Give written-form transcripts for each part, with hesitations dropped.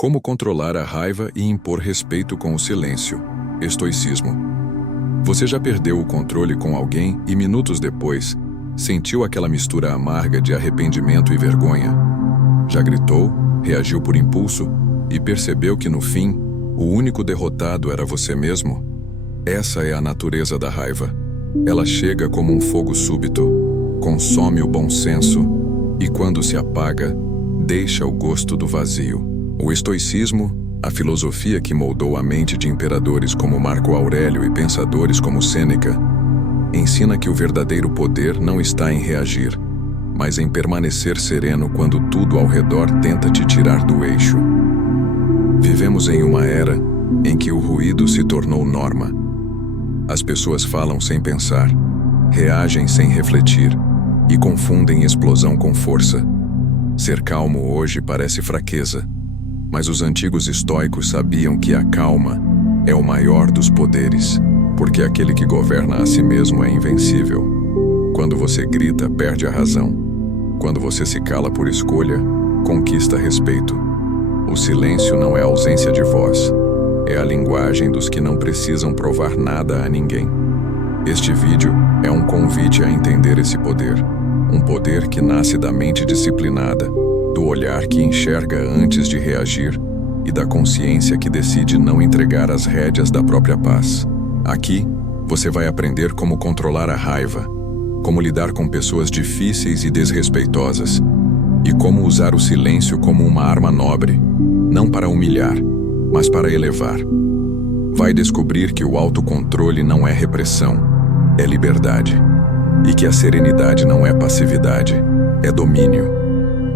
Como controlar a raiva e impor respeito com o silêncio. Estoicismo. Você já perdeu o controle com alguém e minutos depois, sentiu aquela mistura amarga de arrependimento e vergonha? Já gritou, reagiu por impulso e percebeu que no fim, o único derrotado era você mesmo? Essa é a natureza da raiva. Ela chega como um fogo súbito, consome o bom senso e quando se apaga, deixa o gosto do vazio. O estoicismo, a filosofia que moldou a mente de imperadores como Marco Aurélio e pensadores como Sêneca, ensina que o verdadeiro poder não está em reagir, mas em permanecer sereno quando tudo ao redor tenta te tirar do eixo. Vivemos em uma era em que o ruído se tornou norma. As pessoas falam sem pensar, reagem sem refletir e confundem explosão com força. Ser calmo hoje parece fraqueza, mas os antigos estoicos sabiam que a calma é o maior dos poderes, porque aquele que governa a si mesmo é invencível. Quando você grita, perde a razão. Quando você se cala por escolha, conquista respeito. O silêncio não é ausência de voz, é a linguagem dos que não precisam provar nada a ninguém. Este vídeo é um convite a entender esse poder, um poder que nasce da mente disciplinada, do olhar que enxerga antes de reagir e da consciência que decide não entregar as rédeas da própria paz. Aqui, você vai aprender como controlar a raiva, como lidar com pessoas difíceis e desrespeitosas, e como usar o silêncio como uma arma nobre, não para humilhar, mas para elevar. Vai descobrir que o autocontrole não é repressão, é liberdade, e que a serenidade não é passividade, é domínio.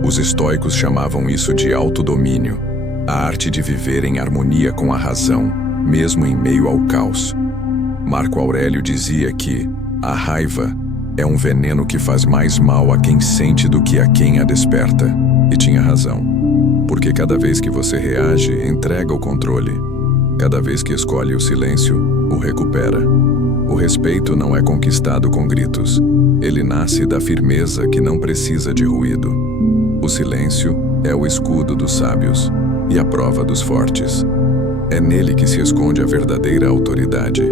Os estoicos chamavam isso de autodomínio, a arte de viver em harmonia com a razão, mesmo em meio ao caos. Marco Aurélio dizia que a raiva é um veneno que faz mais mal a quem sente do que a quem a desperta. E tinha razão, porque cada vez que você reage, entrega o controle. Cada vez que escolhe o silêncio, o recupera. O respeito não é conquistado com gritos. Ele nasce da firmeza que não precisa de ruído. O silêncio é o escudo dos sábios e a prova dos fortes. É nele que se esconde a verdadeira autoridade,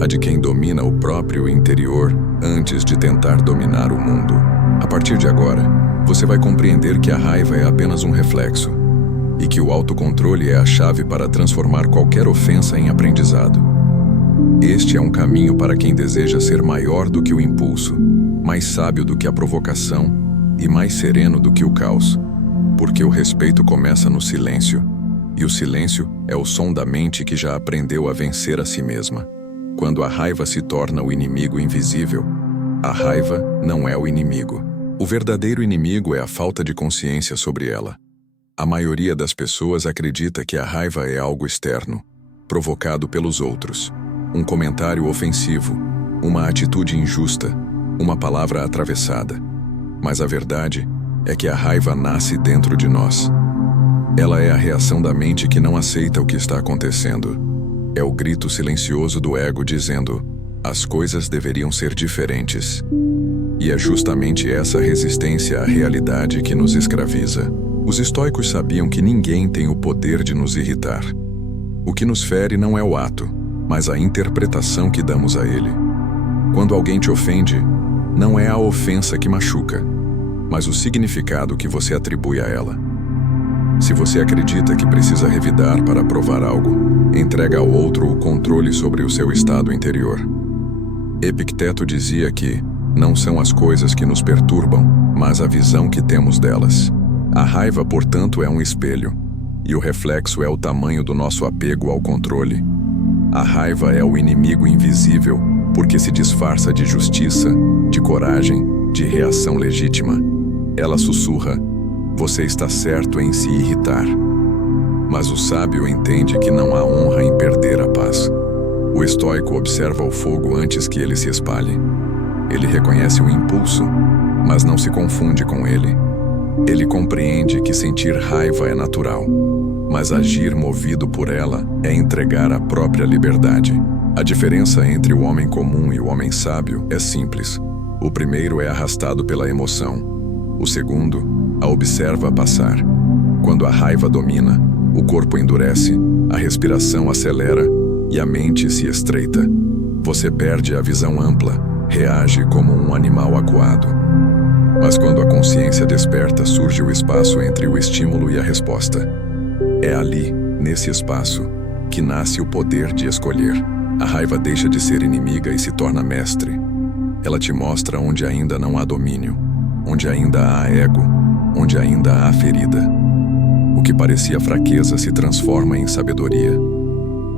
a de quem domina o próprio interior antes de tentar dominar o mundo. A partir de agora, você vai compreender que a raiva é apenas um reflexo e que o autocontrole é a chave para transformar qualquer ofensa em aprendizado. Este é um caminho para quem deseja ser maior do que o impulso, mais sábio do que a provocação e mais sereno do que o caos, porque o respeito começa no silêncio, e o silêncio é o som da mente que já aprendeu a vencer a si mesma. Quando a raiva se torna o inimigo invisível, a raiva não é o inimigo. O verdadeiro inimigo é a falta de consciência sobre ela. A maioria das pessoas acredita que a raiva é algo externo, provocado pelos outros. Um comentário ofensivo, uma atitude injusta, uma palavra atravessada. Mas a verdade é que a raiva nasce dentro de nós. Ela é a reação da mente que não aceita o que está acontecendo. É o grito silencioso do ego dizendo: as coisas deveriam ser diferentes. E é justamente essa resistência à realidade que nos escraviza. Os estoicos sabiam que ninguém tem o poder de nos irritar. O que nos fere não é o ato, mas a interpretação que damos a ele. Quando alguém te ofende, não é a ofensa que machuca, mas o significado que você atribui a ela. Se você acredita que precisa revidar para provar algo, entrega ao outro o controle sobre o seu estado interior. Epicteto dizia que não são as coisas que nos perturbam, mas a visão que temos delas. A raiva, portanto, é um espelho, e o reflexo é o tamanho do nosso apego ao controle. A raiva é o inimigo invisível, porque se disfarça de justiça, de coragem, de reação legítima. Ela sussurra: você está certo em se irritar. Mas o sábio entende que não há honra em perder a paz. O estoico observa o fogo antes que ele se espalhe. Ele reconhece o impulso, mas não se confunde com ele. Ele compreende que sentir raiva é natural, mas agir movido por ela é entregar a própria liberdade. A diferença entre o homem comum e o homem sábio é simples. O primeiro é arrastado pela emoção. O segundo a observa passar. Quando a raiva domina, O corpo endurece, a respiração acelera e a mente se estreita. Você perde a visão ampla, reage como um animal acuado. Mas quando a consciência desperta, surge o espaço entre o estímulo e a resposta. É ali, nesse espaço, que nasce o poder de escolher. A raiva deixa de ser inimiga e se torna mestre. Ela te mostra onde ainda não há domínio, onde ainda há ego, onde ainda há ferida. O que parecia fraqueza se transforma em sabedoria.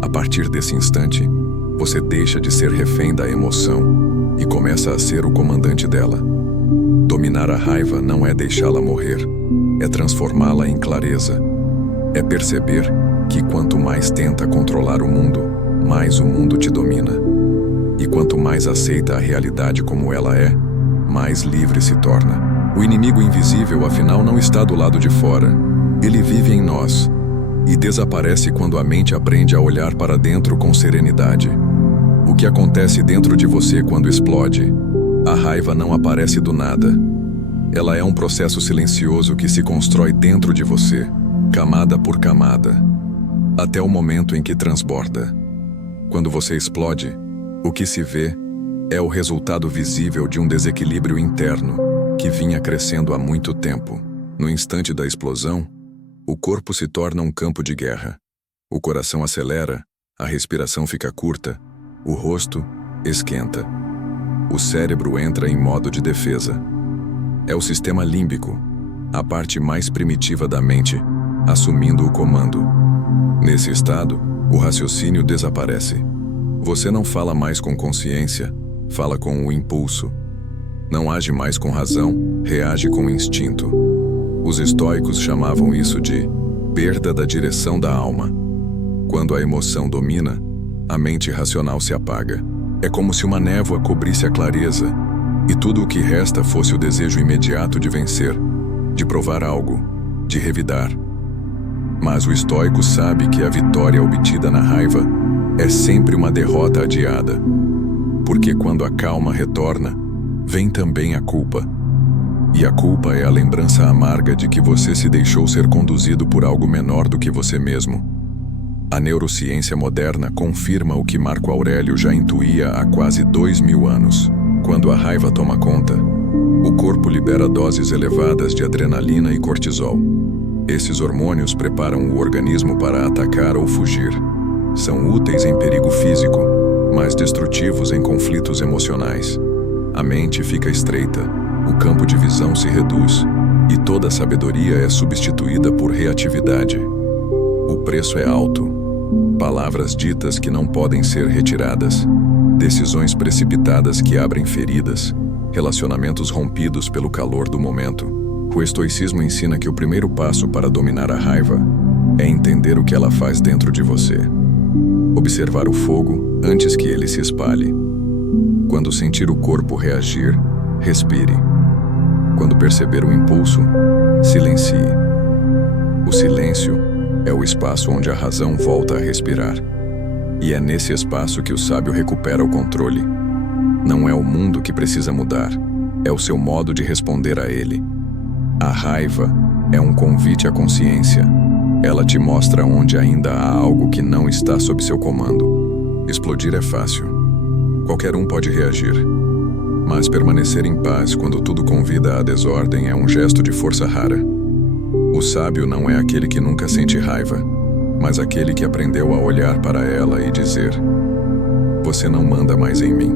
A partir desse instante, você deixa de ser refém da emoção e começa a ser o comandante dela. Dominar a raiva não é deixá-la morrer, é transformá-la em clareza. É perceber que quanto mais tenta controlar o mundo, mais o mundo te domina. E quanto mais aceita a realidade como ela é, mais livre se torna. O inimigo invisível, afinal, não está do lado de fora. Ele vive em nós e desaparece quando a mente aprende a olhar para dentro com serenidade. O que acontece dentro de você quando explode? A raiva não aparece do nada. Ela é um processo silencioso que se constrói dentro de você, camada por camada, até o momento em que transborda. Quando você explode, o que se vê é o resultado visível de um desequilíbrio interno que vinha crescendo há muito tempo. No instante da explosão, o corpo se torna um campo de guerra. O coração acelera, a respiração fica curta, o rosto esquenta. O cérebro entra em modo de defesa. É o sistema límbico, a parte mais primitiva da mente, assumindo o comando. Nesse estado, o raciocínio desaparece. Você não fala mais com consciência, fala com o impulso. Não age mais com razão, reage com instinto. Os estoicos chamavam isso de perda da direção da alma. Quando a emoção domina, a mente racional se apaga. É como se uma névoa cobrisse a clareza e tudo o que resta fosse o desejo imediato de vencer, de provar algo, de revidar. Mas o estoico sabe que a vitória obtida na raiva é sempre uma derrota adiada, porque quando a calma retorna, vem também a culpa. E a culpa é a lembrança amarga de que você se deixou ser conduzido por algo menor do que você mesmo. A neurociência moderna confirma o que Marco Aurélio já intuía há quase 2000 anos. Quando a raiva toma conta, o corpo libera doses elevadas de adrenalina e cortisol. Esses hormônios preparam o organismo para atacar ou fugir. São úteis em perigo físico, mas destrutivos em conflitos emocionais. A mente fica estreita, o campo de visão se reduz e toda sabedoria é substituída por reatividade. O preço é alto. Palavras ditas que não podem ser retiradas, decisões precipitadas que abrem feridas, relacionamentos rompidos pelo calor do momento. O estoicismo ensina que o primeiro passo para dominar a raiva é entender o que ela faz dentro de você. Observar o fogo antes que ele se espalhe. Quando sentir o corpo reagir, respire. Quando perceber o impulso, silencie. O silêncio é o espaço onde a razão volta a respirar. E é nesse espaço que o sábio recupera o controle. Não é o mundo que precisa mudar, é o seu modo de responder a ele. A raiva é um convite à consciência. Ela te mostra onde ainda há algo que não está sob seu comando. Explodir é fácil. Qualquer um pode reagir. Mas permanecer em paz quando tudo convida à desordem é um gesto de força rara. O sábio não é aquele que nunca sente raiva, mas aquele que aprendeu a olhar para ela e dizer: você não manda mais em mim.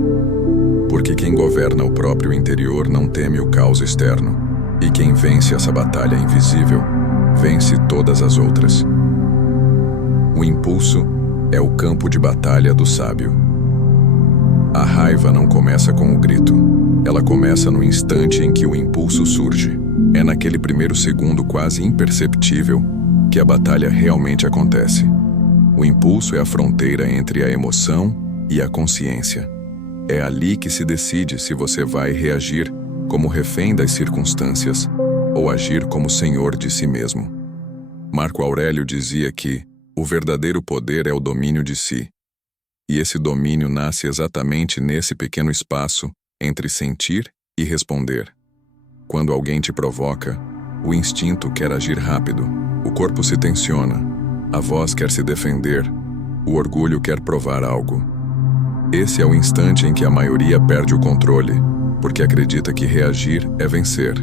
Porque quem governa o próprio interior não teme o caos externo, e quem vence essa batalha invisível, vence todas as outras. O impulso é o campo de batalha do sábio. A raiva não começa com o grito, ela começa no instante em que o impulso surge. É naquele primeiro segundo quase imperceptível que a batalha realmente acontece. O impulso é a fronteira entre a emoção e a consciência. É ali que se decide se você vai reagir como refém das circunstâncias ou agir como senhor de si mesmo. Marco Aurélio dizia que o verdadeiro poder é o domínio de si. E esse domínio nasce exatamente nesse pequeno espaço entre sentir e responder. Quando alguém te provoca, o instinto quer agir rápido, o corpo se tensiona, A voz quer se defender, o orgulho quer provar algo. Esse é o instante em que a maioria perde o controle, porque acredita que reagir é vencer.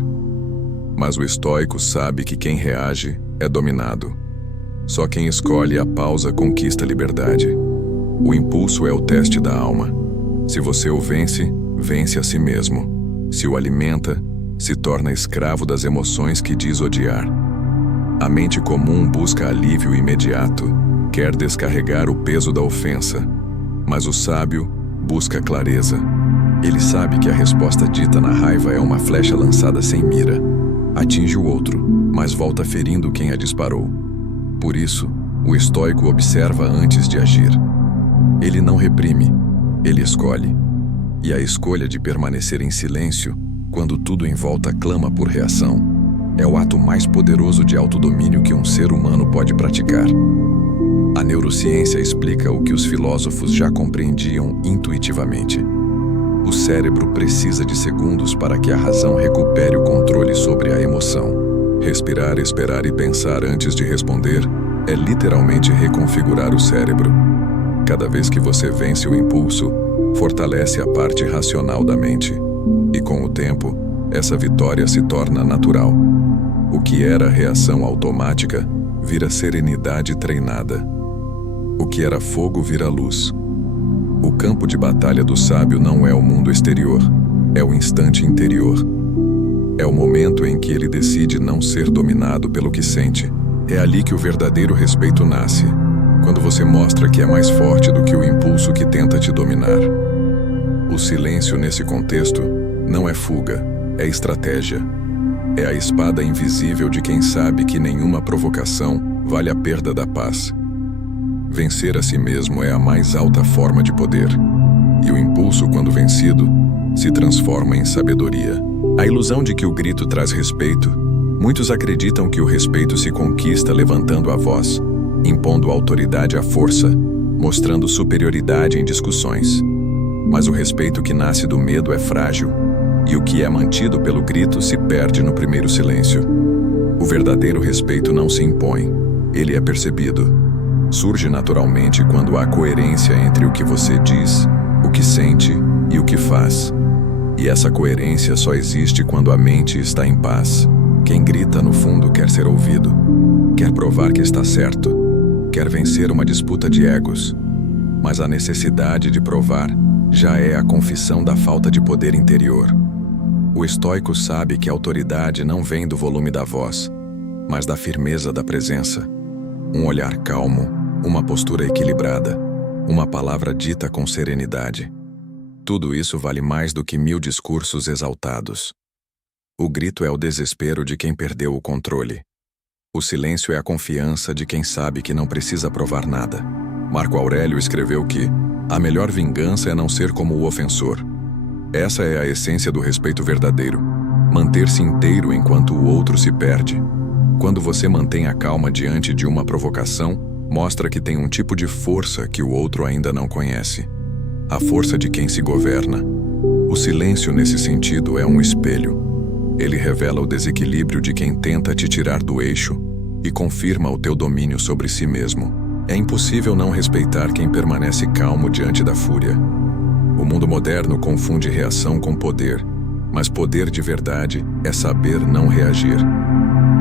Mas o estoico sabe que quem reage é dominado. Só quem escolhe a pausa conquista a liberdade. O impulso é o teste da alma. Se você o vence, vence a si mesmo. Se o alimenta, se torna escravo das emoções que diz odiar. A mente comum busca alívio imediato, quer descarregar o peso da ofensa. Mas o sábio busca clareza. Ele sabe que a resposta dita na raiva é uma flecha lançada sem mira. Atinge o outro, mas volta ferindo quem a disparou. Por isso, o estoico observa antes de agir. Ele não reprime, ele escolhe. E a escolha de permanecer em silêncio, quando tudo em volta clama por reação, é o ato mais poderoso de autodomínio que um ser humano pode praticar. A neurociência explica o que os filósofos já compreendiam intuitivamente. O cérebro precisa de segundos para que a razão recupere o controle sobre a emoção. Respirar, esperar e pensar antes de responder é literalmente reconfigurar o cérebro. Cada vez que você vence o impulso, fortalece a parte racional da mente. E com o tempo, essa vitória se torna natural. O que era reação automática vira serenidade treinada. O que era fogo vira luz. O campo de batalha do sábio não é o mundo exterior, é o instante interior. É o momento em que ele decide não ser dominado pelo que sente. É ali que o verdadeiro respeito nasce, quando você mostra que é mais forte do que o impulso que tenta te dominar. O silêncio nesse contexto não é fuga, é estratégia. É a espada invisível de quem sabe que nenhuma provocação vale a perda da paz. Vencer a si mesmo é a mais alta forma de poder. E o impulso, quando vencido, se transforma em sabedoria. A ilusão de que o grito traz respeito. Muitos acreditam que o respeito se conquista levantando a voz, impondo autoridade à força, mostrando superioridade em discussões. Mas o respeito que nasce do medo é frágil, e o que é mantido pelo grito se perde no primeiro silêncio. O verdadeiro respeito não se impõe, ele é percebido. Surge naturalmente quando há coerência entre o que você diz, o que sente e o que faz. E essa coerência só existe quando a mente está em paz. Quem grita no fundo quer ser ouvido, quer provar que está certo, quer vencer uma disputa de egos. Mas a necessidade de provar já é a confissão da falta de poder interior. O estoico sabe que a autoridade não vem do volume da voz, mas da firmeza da presença. Um olhar calmo, uma postura equilibrada, uma palavra dita com serenidade. Tudo isso vale mais do que 1000 discursos exaltados. O grito é o desespero de quem perdeu o controle. O silêncio é a confiança de quem sabe que não precisa provar nada. Marco Aurélio escreveu que a melhor vingança é não ser como o ofensor. Essa é a essência do respeito verdadeiro. Manter-se inteiro enquanto o outro se perde. Quando você mantém a calma diante de uma provocação, mostra que tem um tipo de força que o outro ainda não conhece. A força de quem se governa. O silêncio, nesse sentido, é um espelho. Ele revela o desequilíbrio de quem tenta te tirar do eixo e confirma o teu domínio sobre si mesmo. É impossível não respeitar quem permanece calmo diante da fúria. O mundo moderno confunde reação com poder, mas poder de verdade é saber não reagir.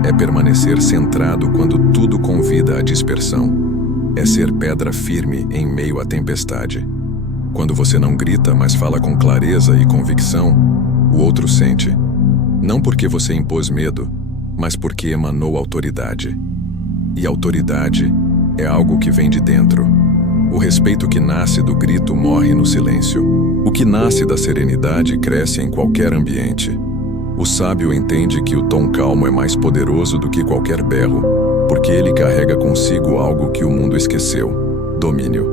É permanecer centrado quando tudo convida à dispersão. É ser pedra firme em meio à tempestade. Quando você não grita, mas fala com clareza e convicção, o outro sente. Não porque você impôs medo, mas porque emanou autoridade. E autoridade é algo que vem de dentro. O respeito que nasce do grito morre no silêncio. O que nasce da serenidade cresce em qualquer ambiente. O sábio entende que o tom calmo é mais poderoso do que qualquer berro, porque ele carrega consigo algo que o mundo esqueceu: domínio.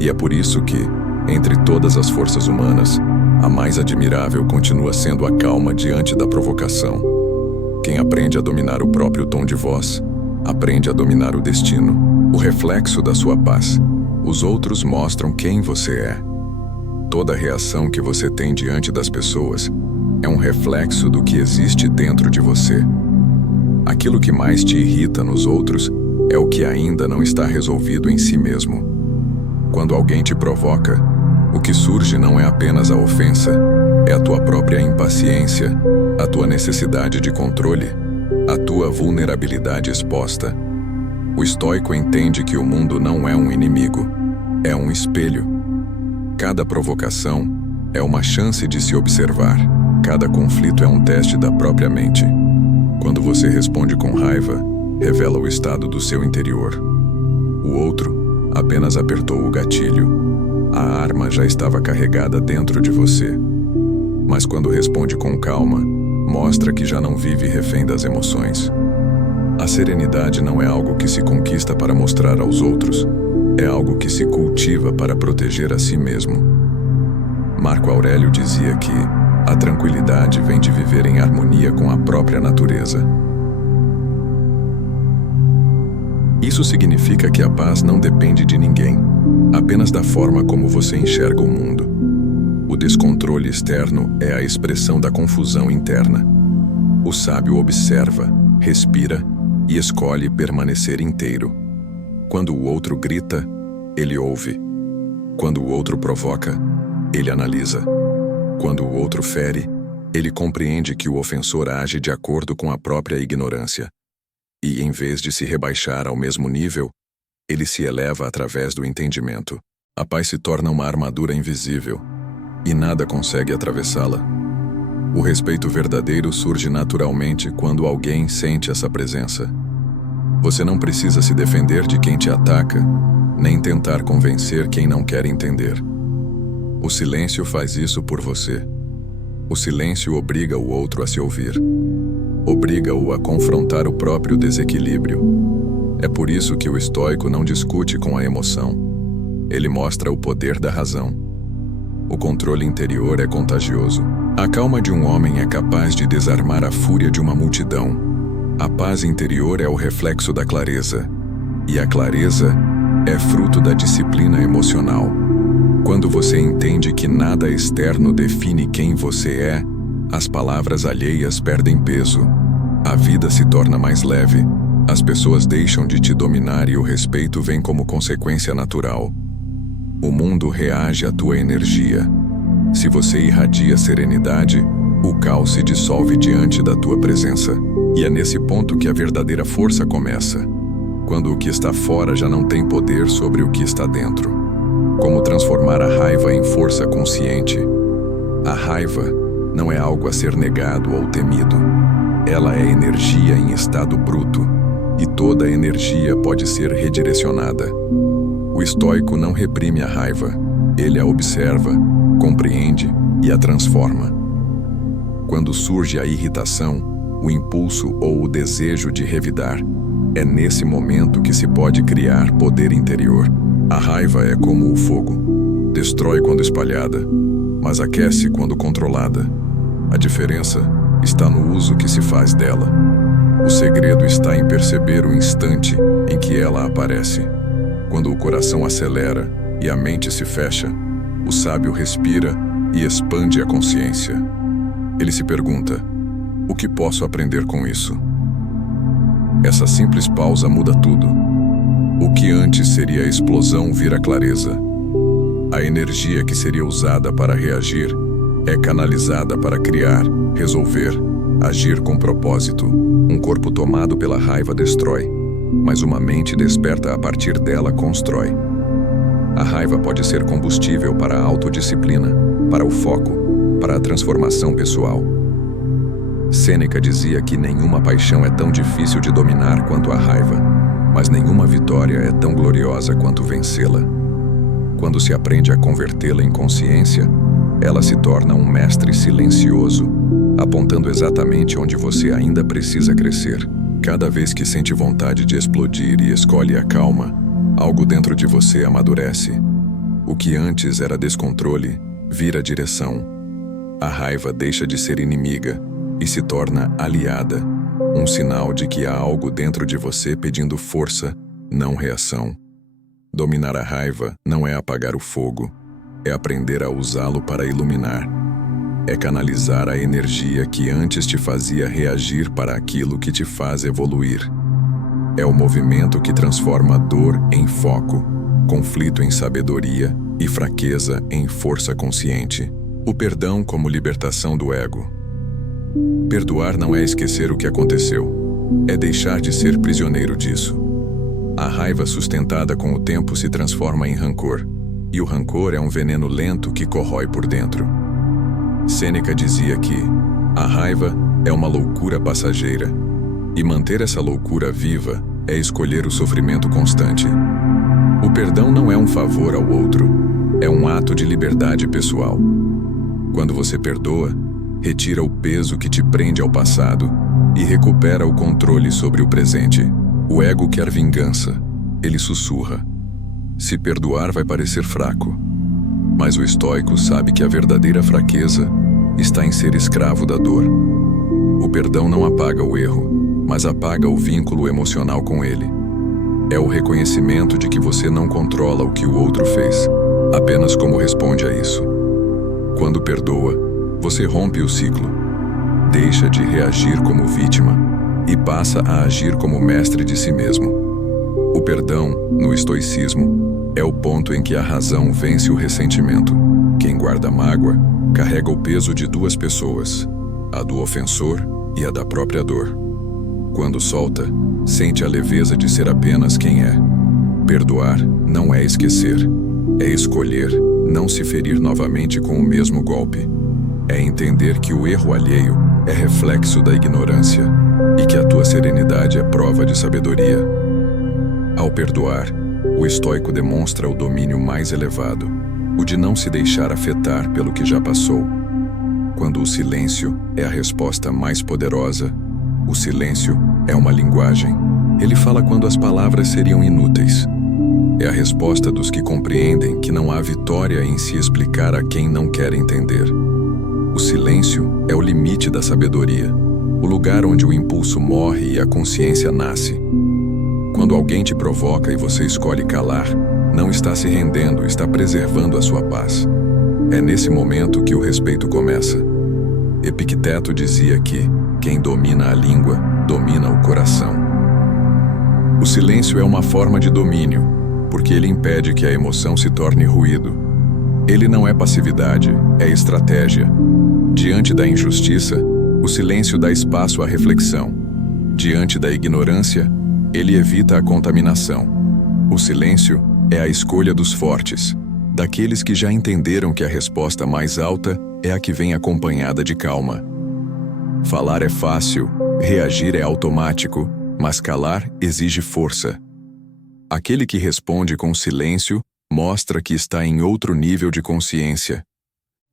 E é por isso que, entre todas as forças humanas, a mais admirável continua sendo a calma diante da provocação. Quem aprende a dominar o próprio tom de voz, aprende a dominar o destino, o reflexo da sua paz. Os outros mostram quem você é. Toda reação que você tem diante das pessoas é um reflexo do que existe dentro de você. Aquilo que mais te irrita nos outros é o que ainda não está resolvido em si mesmo. Quando alguém te provoca, o que surge não é apenas a ofensa, é a tua própria impaciência, a tua necessidade de controle, a tua vulnerabilidade exposta. O estoico entende que o mundo não é um inimigo, é um espelho. Cada provocação é uma chance de se observar. Cada conflito é um teste da própria mente. Quando você responde com raiva, revela o estado do seu interior. O outro apenas apertou o gatilho. A arma já estava carregada dentro de você. Mas quando responde com calma, mostra que já não vive refém das emoções. A serenidade não é algo que se conquista para mostrar aos outros, é algo que se cultiva para proteger a si mesmo. Marco Aurélio dizia que a tranquilidade vem de viver em harmonia com a própria natureza. Isso significa que a paz não depende de ninguém, apenas da forma como você enxerga o mundo. O descontrole externo é a expressão da confusão interna. O sábio observa, respira e escolhe permanecer inteiro. Quando o outro grita, ele ouve. Quando o outro provoca, ele analisa. Quando o outro fere, ele compreende que o ofensor age de acordo com a própria ignorância. E, em vez de se rebaixar ao mesmo nível, ele se eleva através do entendimento. A paz se torna uma armadura invisível, e nada consegue atravessá-la. O respeito verdadeiro surge naturalmente quando alguém sente essa presença. Você não precisa se defender de quem te ataca, nem tentar convencer quem não quer entender. O silêncio faz isso por você. O silêncio obriga o outro a se ouvir. Obriga-o a confrontar o próprio desequilíbrio. É por isso que o estoico não discute com a emoção. Ele mostra o poder da razão. O controle interior é contagioso. A calma de um homem é capaz de desarmar a fúria de uma multidão. A paz interior é o reflexo da clareza. E a clareza é fruto da disciplina emocional. Quando você entende que nada externo define quem você é, as palavras alheias perdem peso. A vida se torna mais leve. As pessoas deixam de te dominar e o respeito vem como consequência natural. O mundo reage à tua energia. Se você irradia serenidade, o caos se dissolve diante da tua presença. E é nesse ponto que a verdadeira força começa. Quando o que está fora já não tem poder sobre o que está dentro. Como transformar a raiva em força consciente? A raiva não é algo a ser negado ou temido. Ela é energia em estado bruto. E toda energia pode ser redirecionada. O estoico não reprime a raiva, ele a observa, compreende e a transforma. Quando surge a irritação, o impulso ou o desejo de revidar, é nesse momento que se pode criar poder interior. A raiva é como o fogo, destrói quando espalhada, mas aquece quando controlada. A diferença está no uso que se faz dela. O segredo está em perceber o instante em que ela aparece. Quando o coração acelera e a mente se fecha, o sábio respira e expande a consciência. Ele se pergunta: o que posso aprender com isso? Essa simples pausa muda tudo. O que antes seria a explosão vira clareza. A energia que seria usada para reagir é canalizada para criar, resolver, agir com propósito. Um corpo tomado pela raiva destrói, mas uma mente desperta a partir dela constrói. A raiva pode ser combustível para a autodisciplina, para o foco, para a transformação pessoal. Sêneca dizia que nenhuma paixão é tão difícil de dominar quanto a raiva, mas nenhuma vitória é tão gloriosa quanto vencê-la. Quando se aprende a convertê-la em consciência, ela se torna um mestre silencioso, apontando exatamente onde você ainda precisa crescer. Cada vez que sente vontade de explodir e escolhe a calma, algo dentro de você amadurece. O que antes era descontrole, vira direção. A raiva deixa de ser inimiga e se torna aliada, um sinal de que há algo dentro de você pedindo força, não reação. Dominar a raiva não é apagar o fogo, é aprender a usá-lo para iluminar. É canalizar a energia que antes te fazia reagir para aquilo que te faz evoluir. É o movimento que transforma dor em foco, conflito em sabedoria e fraqueza em força consciente. O perdão como libertação do ego. Perdoar não é esquecer o que aconteceu. É deixar de ser prisioneiro disso. A raiva sustentada com o tempo se transforma em rancor, e o rancor é um veneno lento que corrói por dentro. Sêneca dizia que a raiva é uma loucura passageira, e manter essa loucura viva é escolher o sofrimento constante. O perdão não é um favor ao outro, é um ato de liberdade pessoal. Quando você perdoa, retira o peso que te prende ao passado e recupera o controle sobre o presente. O ego quer vingança. Ele sussurra. Se perdoar vai parecer fraco. Mas o estoico sabe que a verdadeira fraqueza está em ser escravo da dor. O perdão não apaga o erro, mas apaga o vínculo emocional com ele. É o reconhecimento de que você não controla o que o outro fez, apenas como responde a isso. Quando perdoa, você rompe o ciclo, deixa de reagir como vítima e passa a agir como mestre de si mesmo. O perdão, no estoicismo, é o ponto em que a razão vence o ressentimento. Quem guarda mágoa carrega o peso de duas pessoas, a do ofensor e a da própria dor. Quando solta, sente a leveza de ser apenas quem é. Perdoar não é esquecer, é escolher não se ferir novamente com o mesmo golpe. É entender que o erro alheio é reflexo da ignorância e que a tua serenidade é prova de sabedoria. Ao perdoar, o estoico demonstra o domínio mais elevado, o de não se deixar afetar pelo que já passou. Quando o silêncio é a resposta mais poderosa, o silêncio é uma linguagem. Ele fala quando as palavras seriam inúteis. É a resposta dos que compreendem que não há vitória em se explicar a quem não quer entender. O silêncio é o limite da sabedoria, o lugar onde o impulso morre e a consciência nasce. Quando alguém te provoca e você escolhe calar, não está se rendendo, está preservando a sua paz. É nesse momento que o respeito começa. Epicteto dizia que quem domina a língua, domina o coração. O silêncio é uma forma de domínio, porque ele impede que a emoção se torne ruído. Ele não é passividade, é estratégia. Diante da injustiça, o silêncio dá espaço à reflexão. Diante da ignorância, ele evita a contaminação. O silêncio é a escolha dos fortes, daqueles que já entenderam que a resposta mais alta é a que vem acompanhada de calma. Falar é fácil, reagir é automático, mas calar exige força. Aquele que responde com silêncio mostra que está em outro nível de consciência.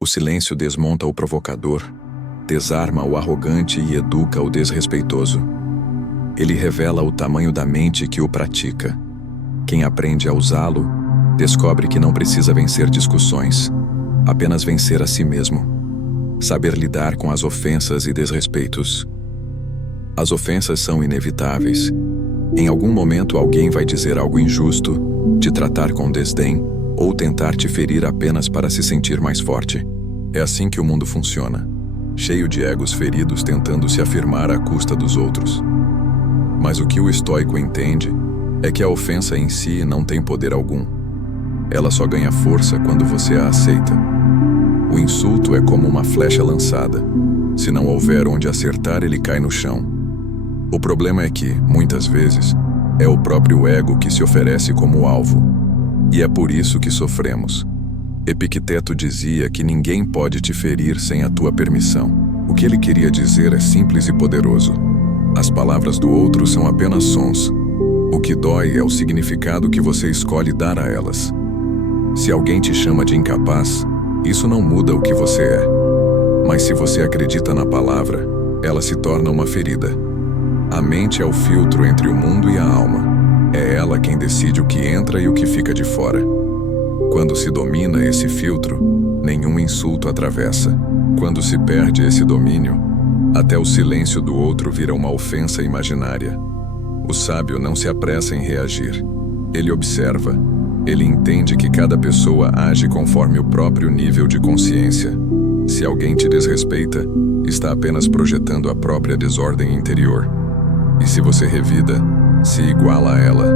O silêncio desmonta o provocador, desarma o arrogante e educa o desrespeitoso. Ele revela o tamanho da mente que o pratica. Quem aprende a usá-lo, descobre que não precisa vencer discussões, apenas vencer a si mesmo. Saber lidar com as ofensas e desrespeitos. As ofensas são inevitáveis. Em algum momento alguém vai dizer algo injusto, te tratar com desdém ou tentar te ferir apenas para se sentir mais forte. É assim que o mundo funciona, cheio de egos feridos tentando se afirmar à custa dos outros. Mas o que o estoico entende é que a ofensa em si não tem poder algum. Ela só ganha força quando você a aceita. O insulto é como uma flecha lançada. Se não houver onde acertar, ele cai no chão. O problema é que, muitas vezes, é o próprio ego que se oferece como alvo. E é por isso que sofremos. Epicteto dizia que ninguém pode te ferir sem a tua permissão. O que ele queria dizer é simples e poderoso. As palavras do outro são apenas sons. O que dói é o significado que você escolhe dar a elas. Se alguém te chama de incapaz, isso não muda o que você é. Mas se você acredita na palavra, ela se torna uma ferida. A mente é o filtro entre o mundo e a alma. É ela quem decide o que entra e o que fica de fora. Quando se domina esse filtro, nenhum insulto atravessa. Quando se perde esse domínio, até o silêncio do outro vira uma ofensa imaginária. O sábio não se apressa em reagir. Ele observa. Ele entende que cada pessoa age conforme o próprio nível de consciência. Se alguém te desrespeita, está apenas projetando a própria desordem interior. E se você revida, se iguala a ela.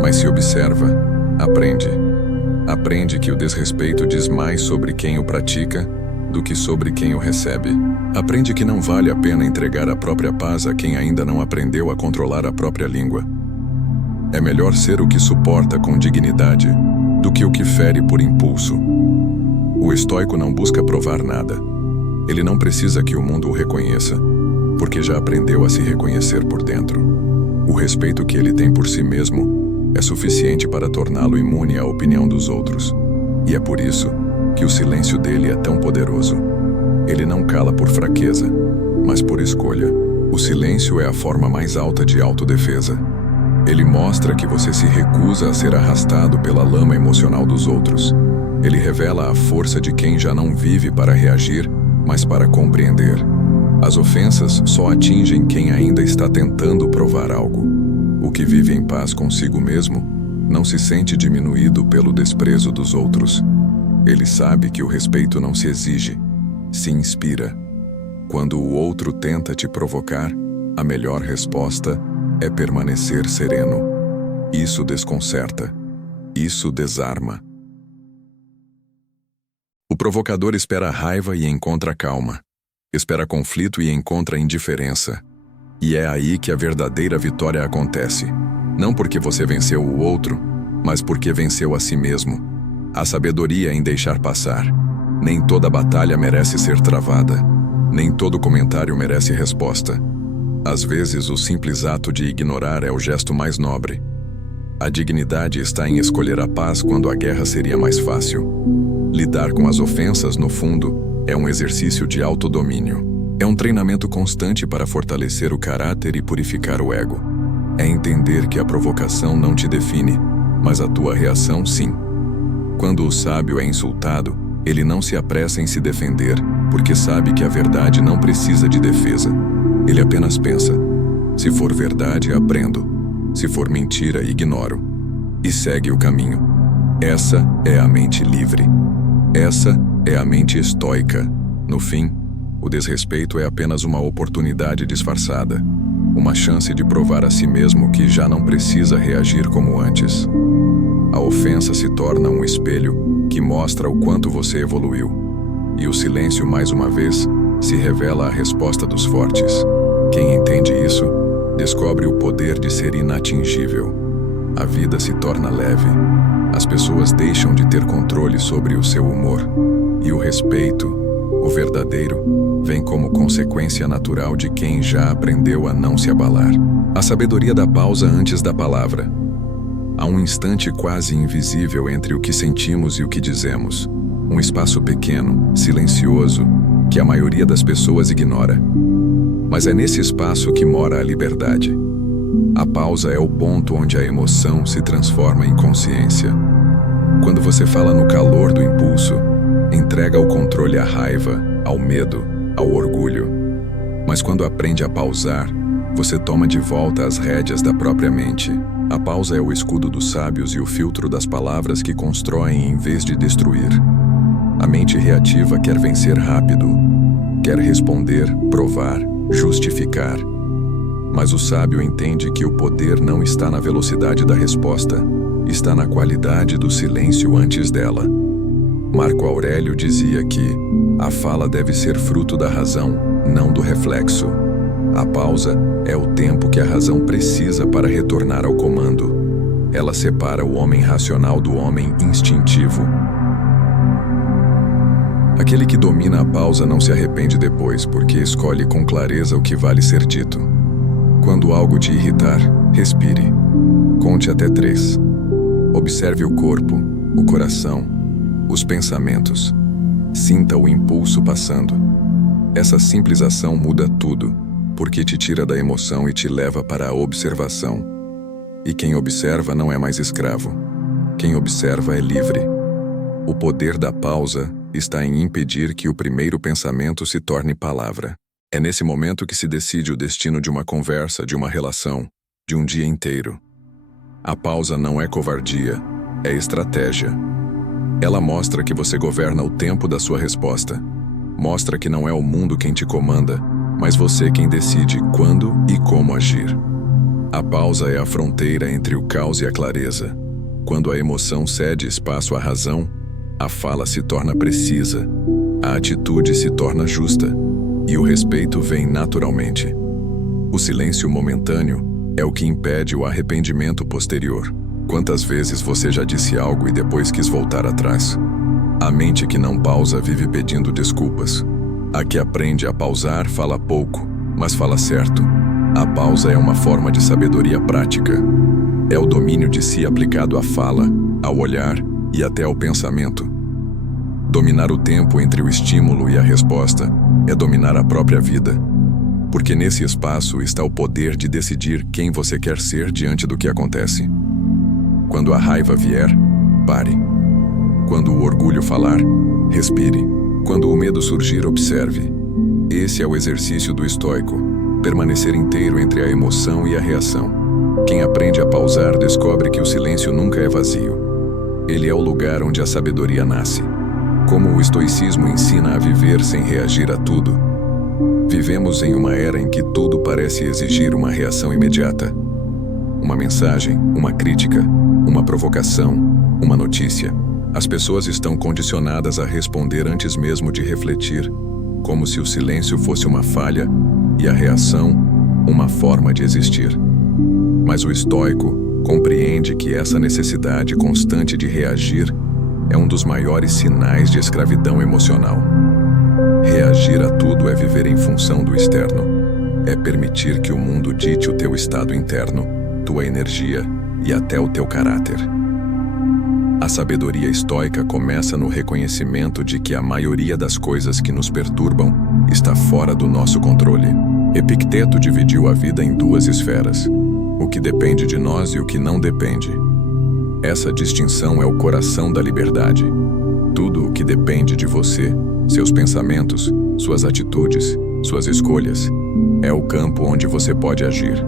Mas se observa, aprende. Aprende que o desrespeito diz mais sobre quem o pratica do que sobre quem o recebe. Aprende que não vale a pena entregar a própria paz a quem ainda não aprendeu a controlar a própria língua. É melhor ser o que suporta com dignidade do que o que fere por impulso. O estoico não busca provar nada. Ele não precisa que o mundo o reconheça, porque já aprendeu a se reconhecer por dentro. O respeito que ele tem por si mesmo é suficiente para torná-lo imune à opinião dos outros. E é por isso que o silêncio dele é tão poderoso. Ele não cala por fraqueza, mas por escolha. O silêncio é a forma mais alta de autodefesa. Ele mostra que você se recusa a ser arrastado pela lama emocional dos outros. Ele revela a força de quem já não vive para reagir, mas para compreender. As ofensas só atingem quem ainda está tentando provar algo. O que vive em paz consigo mesmo não se sente diminuído pelo desprezo dos outros. Ele sabe que o respeito não se exige, se inspira. Quando o outro tenta te provocar, a melhor resposta é permanecer sereno. Isso desconcerta. Isso desarma. O provocador espera raiva e encontra calma. Espera conflito e encontra indiferença. E é aí que a verdadeira vitória acontece. Não porque você venceu o outro, mas porque venceu a si mesmo. A sabedoria em deixar passar. Nem toda batalha merece ser travada. Nem todo comentário merece resposta. Às vezes, o simples ato de ignorar é o gesto mais nobre. A dignidade está em escolher a paz quando a guerra seria mais fácil. Lidar com as ofensas, no fundo, é um exercício de autodomínio. É um treinamento constante para fortalecer o caráter e purificar o ego. É entender que a provocação não te define, mas a tua reação sim. Quando o sábio é insultado, ele não se apressa em se defender, porque sabe que a verdade não precisa de defesa. Ele apenas pensa: se for verdade, aprendo. Se for mentira, ignoro. E segue o caminho. Essa é a mente livre. Essa é a mente estoica. No fim, o desrespeito é apenas uma oportunidade disfarçada. Uma chance de provar a si mesmo que já não precisa reagir como antes. A ofensa se torna um espelho que mostra o quanto você evoluiu. E o silêncio, mais uma vez, se revela a resposta dos fortes. Quem entende isso, descobre o poder de ser inatingível. A vida se torna leve. As pessoas deixam de ter controle sobre o seu humor. E o respeito, o verdadeiro, vem como consequência natural de quem já aprendeu a não se abalar. A sabedoria da pausa antes da palavra. Há um instante quase invisível entre o que sentimos e o que dizemos. Um espaço pequeno, silencioso, que a maioria das pessoas ignora. Mas é nesse espaço que mora a liberdade. A pausa é o ponto onde a emoção se transforma em consciência. Quando você fala no calor do impulso, entrega o controle à raiva, ao medo, ao orgulho. Mas quando aprende a pausar, você toma de volta as rédeas da própria mente. A pausa é o escudo dos sábios e o filtro das palavras que constroem em vez de destruir. A mente reativa quer vencer rápido, quer responder, provar, justificar. Mas o sábio entende que o poder não está na velocidade da resposta, está na qualidade do silêncio antes dela. Marco Aurélio dizia que a fala deve ser fruto da razão, não do reflexo. A pausa é o tempo que a razão precisa para retornar ao comando. Ela separa o homem racional do homem instintivo. Aquele que domina a pausa não se arrepende depois, porque escolhe com clareza o que vale ser dito. Quando algo te irritar, respire. Conte até 3. Observe o corpo, o coração, os pensamentos. Sinta o impulso passando. Essa simples ação muda tudo, porque te tira da emoção e te leva para a observação. E quem observa não é mais escravo. Quem observa é livre. O poder da pausa está em impedir que o primeiro pensamento se torne palavra. É nesse momento que se decide o destino de uma conversa, de uma relação, de um dia inteiro. A pausa não é covardia, é estratégia. Ela mostra que você governa o tempo da sua resposta. Mostra que não é o mundo quem te comanda, mas você quem decide quando e como agir. A pausa é a fronteira entre o caos e a clareza. Quando a emoção cede espaço à razão, a fala se torna precisa, a atitude se torna justa e o respeito vem naturalmente. O silêncio momentâneo é o que impede o arrependimento posterior. Quantas vezes você já disse algo e depois quis voltar atrás? A mente que não pausa vive pedindo desculpas. A que aprende a pausar fala pouco, mas fala certo. A pausa é uma forma de sabedoria prática. É o domínio de si aplicado à fala, ao olhar e até ao pensamento. Dominar o tempo entre o estímulo e a resposta é dominar a própria vida. Porque nesse espaço está o poder de decidir quem você quer ser diante do que acontece. Quando a raiva vier, pare. Quando o orgulho falar, respire. Quando o medo surgir, observe. Esse é o exercício do estoico, permanecer inteiro entre a emoção e a reação. Quem aprende a pausar descobre que o silêncio nunca é vazio. Ele é o lugar onde a sabedoria nasce. Como o estoicismo ensina a viver sem reagir a tudo, vivemos em uma era em que tudo parece exigir uma reação imediata. Uma mensagem, uma crítica, uma provocação, uma notícia. As pessoas estão condicionadas a responder antes mesmo de refletir, como se o silêncio fosse uma falha e a reação uma forma de existir. Mas o estoico compreende que essa necessidade constante de reagir é um dos maiores sinais de escravidão emocional. Reagir a tudo é viver em função do externo. É permitir que o mundo dite o teu estado interno, tua energia e até o teu caráter. A sabedoria estoica começa no reconhecimento de que a maioria das coisas que nos perturbam está fora do nosso controle. Epicteto dividiu a vida em duas esferas: o que depende de nós e o que não depende. Essa distinção é o coração da liberdade. Tudo o que depende de você, seus pensamentos, suas atitudes, suas escolhas, é o campo onde você pode agir.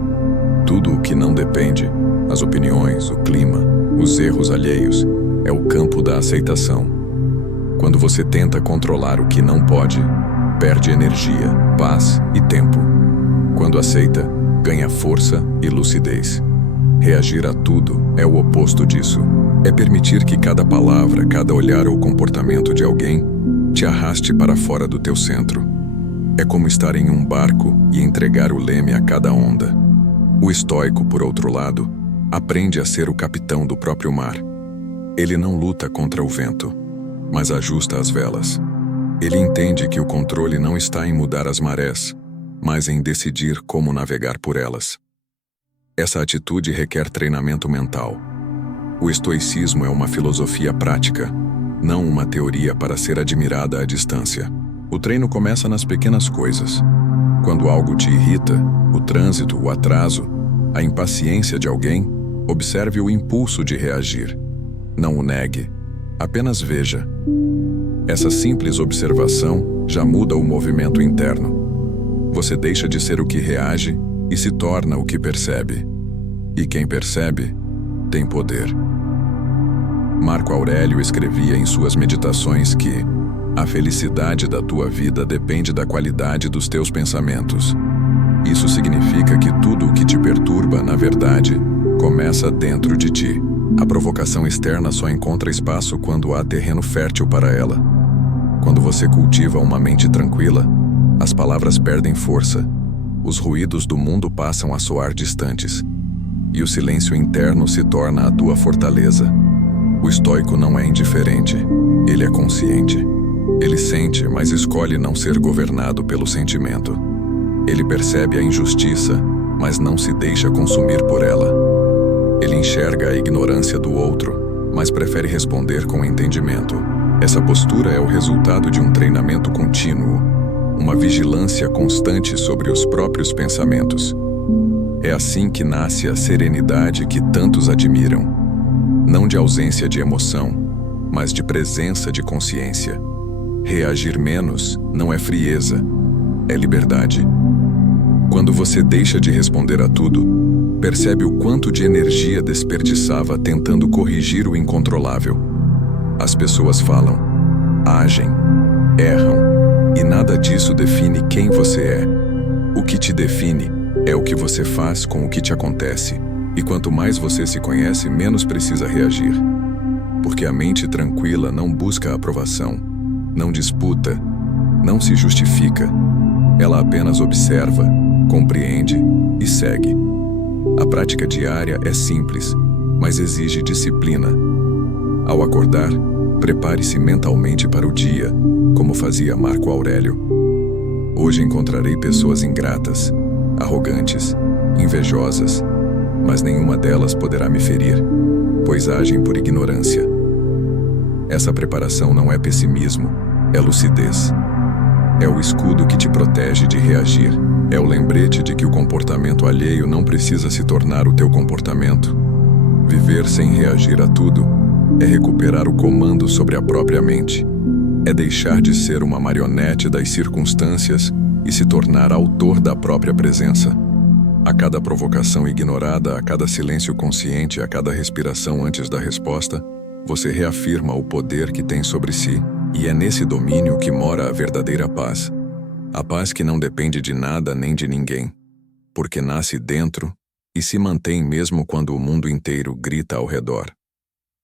Tudo o que não depende, as opiniões, o clima, os erros alheios, é o campo da aceitação. Quando você tenta controlar o que não pode, perde energia, paz e tempo. Quando aceita, ganha força e lucidez. Reagir a tudo é o oposto disso. É permitir que cada palavra, cada olhar ou comportamento de alguém te arraste para fora do teu centro. É como estar em um barco e entregar o leme a cada onda. O estoico, por outro lado, aprende a ser o capitão do próprio mar. Ele não luta contra o vento, mas ajusta as velas. Ele entende que o controle não está em mudar as marés, mas em decidir como navegar por elas. Essa atitude requer treinamento mental. O estoicismo é uma filosofia prática, não uma teoria para ser admirada à distância. O treino começa nas pequenas coisas. Quando algo te irrita, o trânsito, o atraso, a impaciência de alguém, observe o impulso de reagir. Não o negue, apenas veja. Essa simples observação já muda o movimento interno. Você deixa de ser o que reage e se torna o que percebe. E quem percebe, tem poder. Marco Aurélio escrevia em suas meditações que a felicidade da tua vida depende da qualidade dos teus pensamentos. Isso significa que tudo o que te perturba, na verdade, começa dentro de ti. A provocação externa só encontra espaço quando há terreno fértil para ela. Quando você cultiva uma mente tranquila, as palavras perdem força, os ruídos do mundo passam a soar distantes, e o silêncio interno se torna a tua fortaleza. O estoico não é indiferente, ele é consciente. Ele sente, mas escolhe não ser governado pelo sentimento. Ele percebe a injustiça, mas não se deixa consumir por ela. Ele enxerga a ignorância do outro, mas prefere responder com entendimento. Essa postura é o resultado de um treinamento contínuo, uma vigilância constante sobre os próprios pensamentos. É assim que nasce a serenidade que tantos admiram. Não de ausência de emoção, mas de presença de consciência. Reagir menos não é frieza, é liberdade. Quando você deixa de responder a tudo, percebe o quanto de energia desperdiçava tentando corrigir o incontrolável. As pessoas falam, agem, erram, e nada disso define quem você é. O que te define É o que você faz com o que te acontece, e quanto mais você se conhece, menos precisa reagir. Porque a mente tranquila não busca aprovação, não disputa, não se justifica. Ela apenas observa, compreende e segue. A prática diária é simples, mas exige disciplina. Ao acordar, prepare-se mentalmente para o dia, como fazia Marco Aurélio. Hoje encontrarei pessoas ingratas, arrogantes, invejosas, mas nenhuma delas poderá me ferir, pois agem por ignorância. Essa preparação não é pessimismo, é lucidez. É o escudo que te protege de reagir. É o lembrete de que o comportamento alheio não precisa se tornar o teu comportamento. Viver sem reagir a tudo é recuperar o comando sobre a própria mente. É deixar de ser uma marionete das circunstâncias e se tornar autor da própria presença. A cada provocação ignorada, a cada silêncio consciente, a cada respiração antes da resposta, você reafirma o poder que tem sobre si, e é nesse domínio que mora a verdadeira paz. A paz que não depende de nada nem de ninguém, porque nasce dentro e se mantém mesmo quando o mundo inteiro grita ao redor.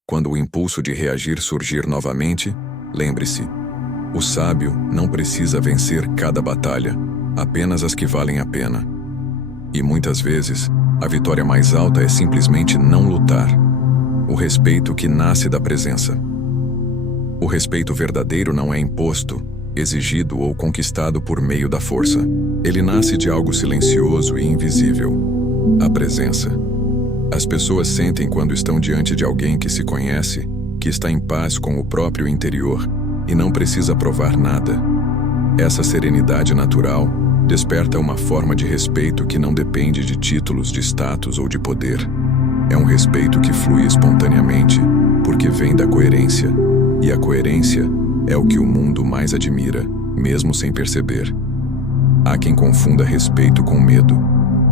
Quando o impulso de reagir surgir novamente, lembre-se, o sábio não precisa vencer cada batalha, apenas as que valem a pena. E muitas vezes, a vitória mais alta é simplesmente não lutar. O respeito que nasce da presença. O respeito verdadeiro não é imposto, exigido ou conquistado por meio da força. Ele nasce de algo silencioso e invisível. A presença. As pessoas sentem quando estão diante de alguém que se conhece, que está em paz com o próprio interior e não precisa provar nada. Essa serenidade natural desperta uma forma de respeito que não depende de títulos, de status ou de poder. É um respeito que flui espontaneamente, porque vem da coerência. E a coerência é o que o mundo mais admira, mesmo sem perceber. Há quem confunda respeito com medo.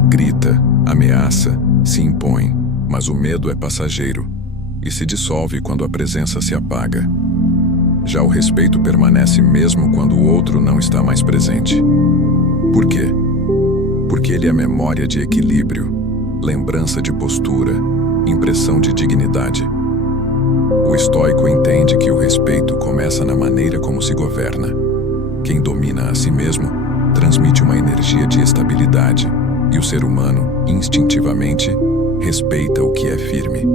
Grita, ameaça, se impõe, mas o medo é passageiro e se dissolve quando a presença se apaga. Já o respeito permanece mesmo quando o outro não está mais presente. Por quê? Porque ele é memória de equilíbrio, lembrança de postura, impressão de dignidade. O estoico entende que o respeito começa na maneira como se governa. Quem domina a si mesmo transmite uma energia de estabilidade, e o ser humano, instintivamente, respeita o que é firme.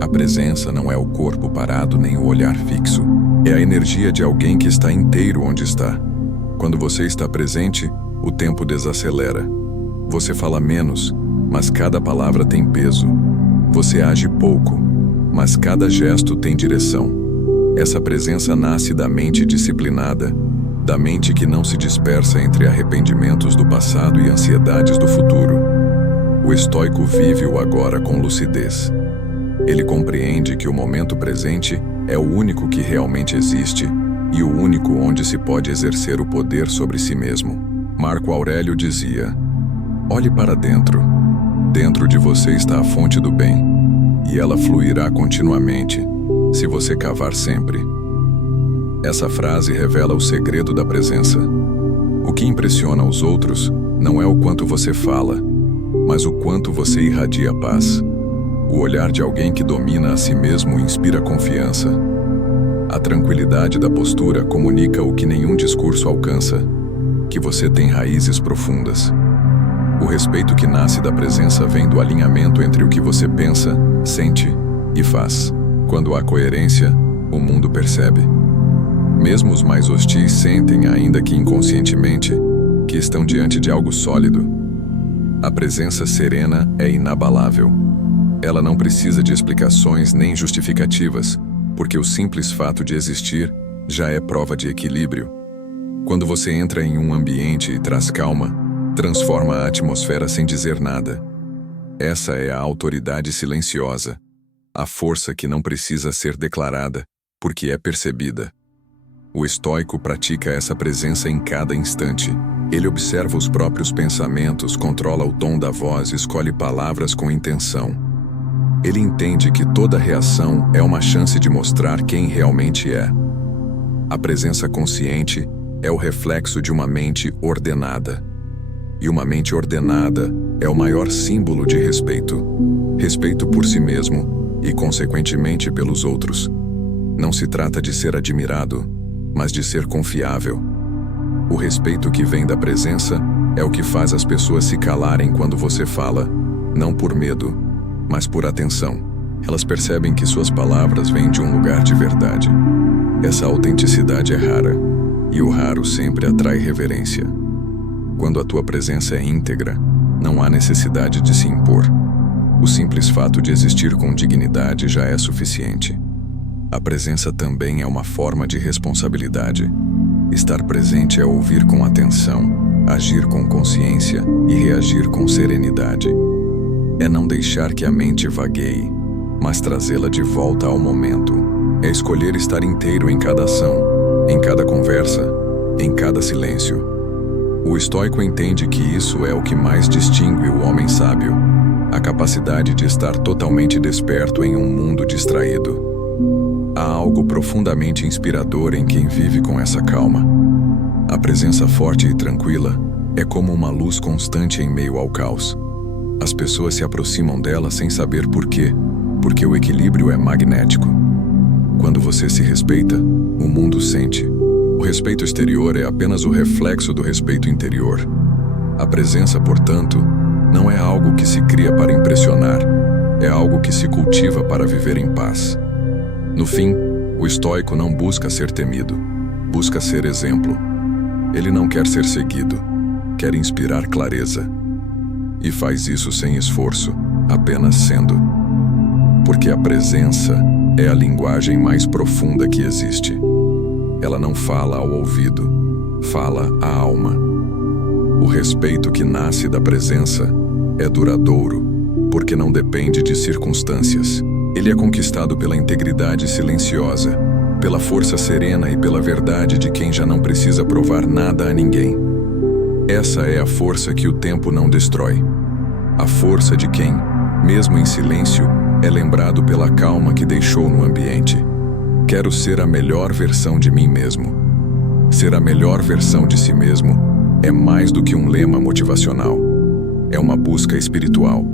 A presença não é o corpo parado nem o olhar fixo. É a energia de alguém que está inteiro onde está. Quando você está presente, o tempo desacelera. Você fala menos, mas cada palavra tem peso. Você age pouco, mas cada gesto tem direção. Essa presença nasce da mente disciplinada, da mente que não se dispersa entre arrependimentos do passado e ansiedades do futuro. O estoico vive o agora com lucidez. Ele compreende que o momento presente é o único que realmente existe e o único onde se pode exercer o poder sobre si mesmo. Marco Aurélio dizia: olhe para dentro. Dentro de você está a fonte do bem, e ela fluirá continuamente, se você cavar sempre. Essa frase revela o segredo da presença. O que impressiona os outros não é o quanto você fala, mas o quanto você irradia paz. O olhar de alguém que domina a si mesmo inspira confiança. A tranquilidade da postura comunica o que nenhum discurso alcança, que você tem raízes profundas. O respeito que nasce da presença vem do alinhamento entre o que você pensa, sente e faz. Quando há coerência, o mundo percebe. Mesmo os mais hostis sentem, ainda que inconscientemente, que estão diante de algo sólido. A presença serena é inabalável. Ela não precisa de explicações nem justificativas, porque o simples fato de existir já é prova de equilíbrio. Quando você entra em um ambiente e traz calma, transforma a atmosfera sem dizer nada. Essa é a autoridade silenciosa, a força que não precisa ser declarada, porque é percebida. O estoico pratica essa presença em cada instante. Ele observa os próprios pensamentos, controla o tom da voz, escolhe palavras com intenção. Ele entende que toda reação é uma chance de mostrar quem realmente é. A presença consciente é o reflexo de uma mente ordenada. E uma mente ordenada é o maior símbolo de respeito. Respeito por si mesmo e, consequentemente, pelos outros. Não se trata de ser admirado, mas de ser confiável. O respeito que vem da presença é o que faz as pessoas se calarem quando você fala, não por medo, mas por atenção. Elas percebem que suas palavras vêm de um lugar de verdade. Essa autenticidade é rara, e o raro sempre atrai reverência. Quando a tua presença é íntegra, não há necessidade de se impor. O simples fato de existir com dignidade já é suficiente. A presença também é uma forma de responsabilidade. Estar presente é ouvir com atenção, agir com consciência e reagir com serenidade. É não deixar que a mente vagueie, mas trazê-la de volta ao momento. É escolher estar inteiro em cada ação, em cada conversa, em cada silêncio. O estoico entende que isso é o que mais distingue o homem sábio, a capacidade de estar totalmente desperto em um mundo distraído. Há algo profundamente inspirador em quem vive com essa calma. A presença forte e tranquila é como uma luz constante em meio ao caos. As pessoas se aproximam dela sem saber por quê, porque o equilíbrio é magnético. Quando você se respeita, o mundo sente. O respeito exterior é apenas o reflexo do respeito interior. A presença, portanto, não é algo que se cria para impressionar, é algo que se cultiva para viver em paz. No fim, o estoico não busca ser temido, busca ser exemplo. Ele não quer ser seguido, quer inspirar clareza. E faz isso sem esforço, apenas sendo. Porque a presença é a linguagem mais profunda que existe. Ela não fala ao ouvido, fala à alma. O respeito que nasce da presença é duradouro, porque não depende de circunstâncias. Ele é conquistado pela integridade silenciosa, pela força serena e pela verdade de quem já não precisa provar nada a ninguém. Essa é a força que o tempo não destrói. A força de quem, mesmo em silêncio, é lembrado pela calma que deixou no ambiente. Quero ser a melhor versão de mim mesmo. Ser a melhor versão de si mesmo é mais do que um lema motivacional. É uma busca espiritual,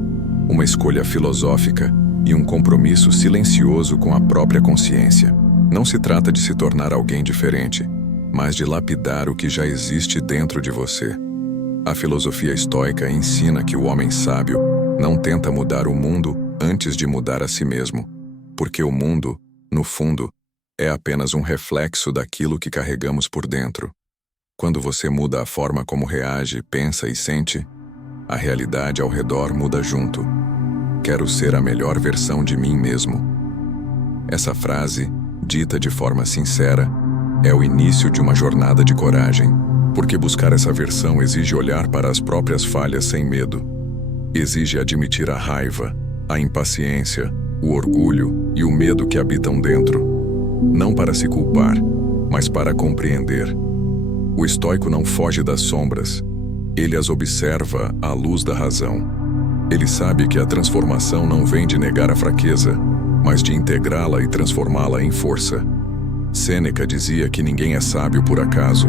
uma escolha filosófica e um compromisso silencioso com a própria consciência. Não se trata de se tornar alguém diferente, mas de lapidar o que já existe dentro de você. A filosofia estoica ensina que o homem sábio não tenta mudar o mundo antes de mudar a si mesmo, porque o mundo, no fundo, é apenas um reflexo daquilo que carregamos por dentro. Quando você muda a forma como reage, pensa e sente, a realidade ao redor muda junto. Quero ser a melhor versão de mim mesmo. Essa frase, dita de forma sincera, é o início de uma jornada de coragem, porque buscar essa versão exige olhar para as próprias falhas sem medo. Exige admitir a raiva, a impaciência, o orgulho e o medo que habitam dentro. Não para se culpar, mas para compreender. O estoico não foge das sombras. Ele as observa à luz da razão. Ele sabe que a transformação não vem de negar a fraqueza, mas de integrá-la e transformá-la em força. Sêneca dizia que ninguém é sábio por acaso.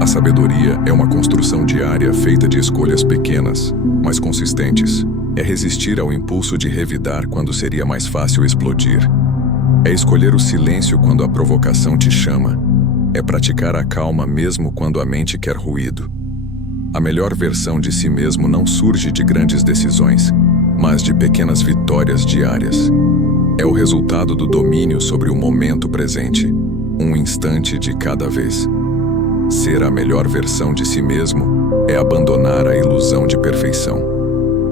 A sabedoria é uma construção diária feita de escolhas pequenas, mas consistentes. É resistir ao impulso de revidar quando seria mais fácil explodir. É escolher o silêncio quando a provocação te chama. É praticar a calma mesmo quando a mente quer ruído. A melhor versão de si mesmo não surge de grandes decisões, mas de pequenas vitórias diárias. É o resultado do domínio sobre o momento presente, um instante de cada vez. Ser a melhor versão de si mesmo é abandonar a ilusão de perfeição.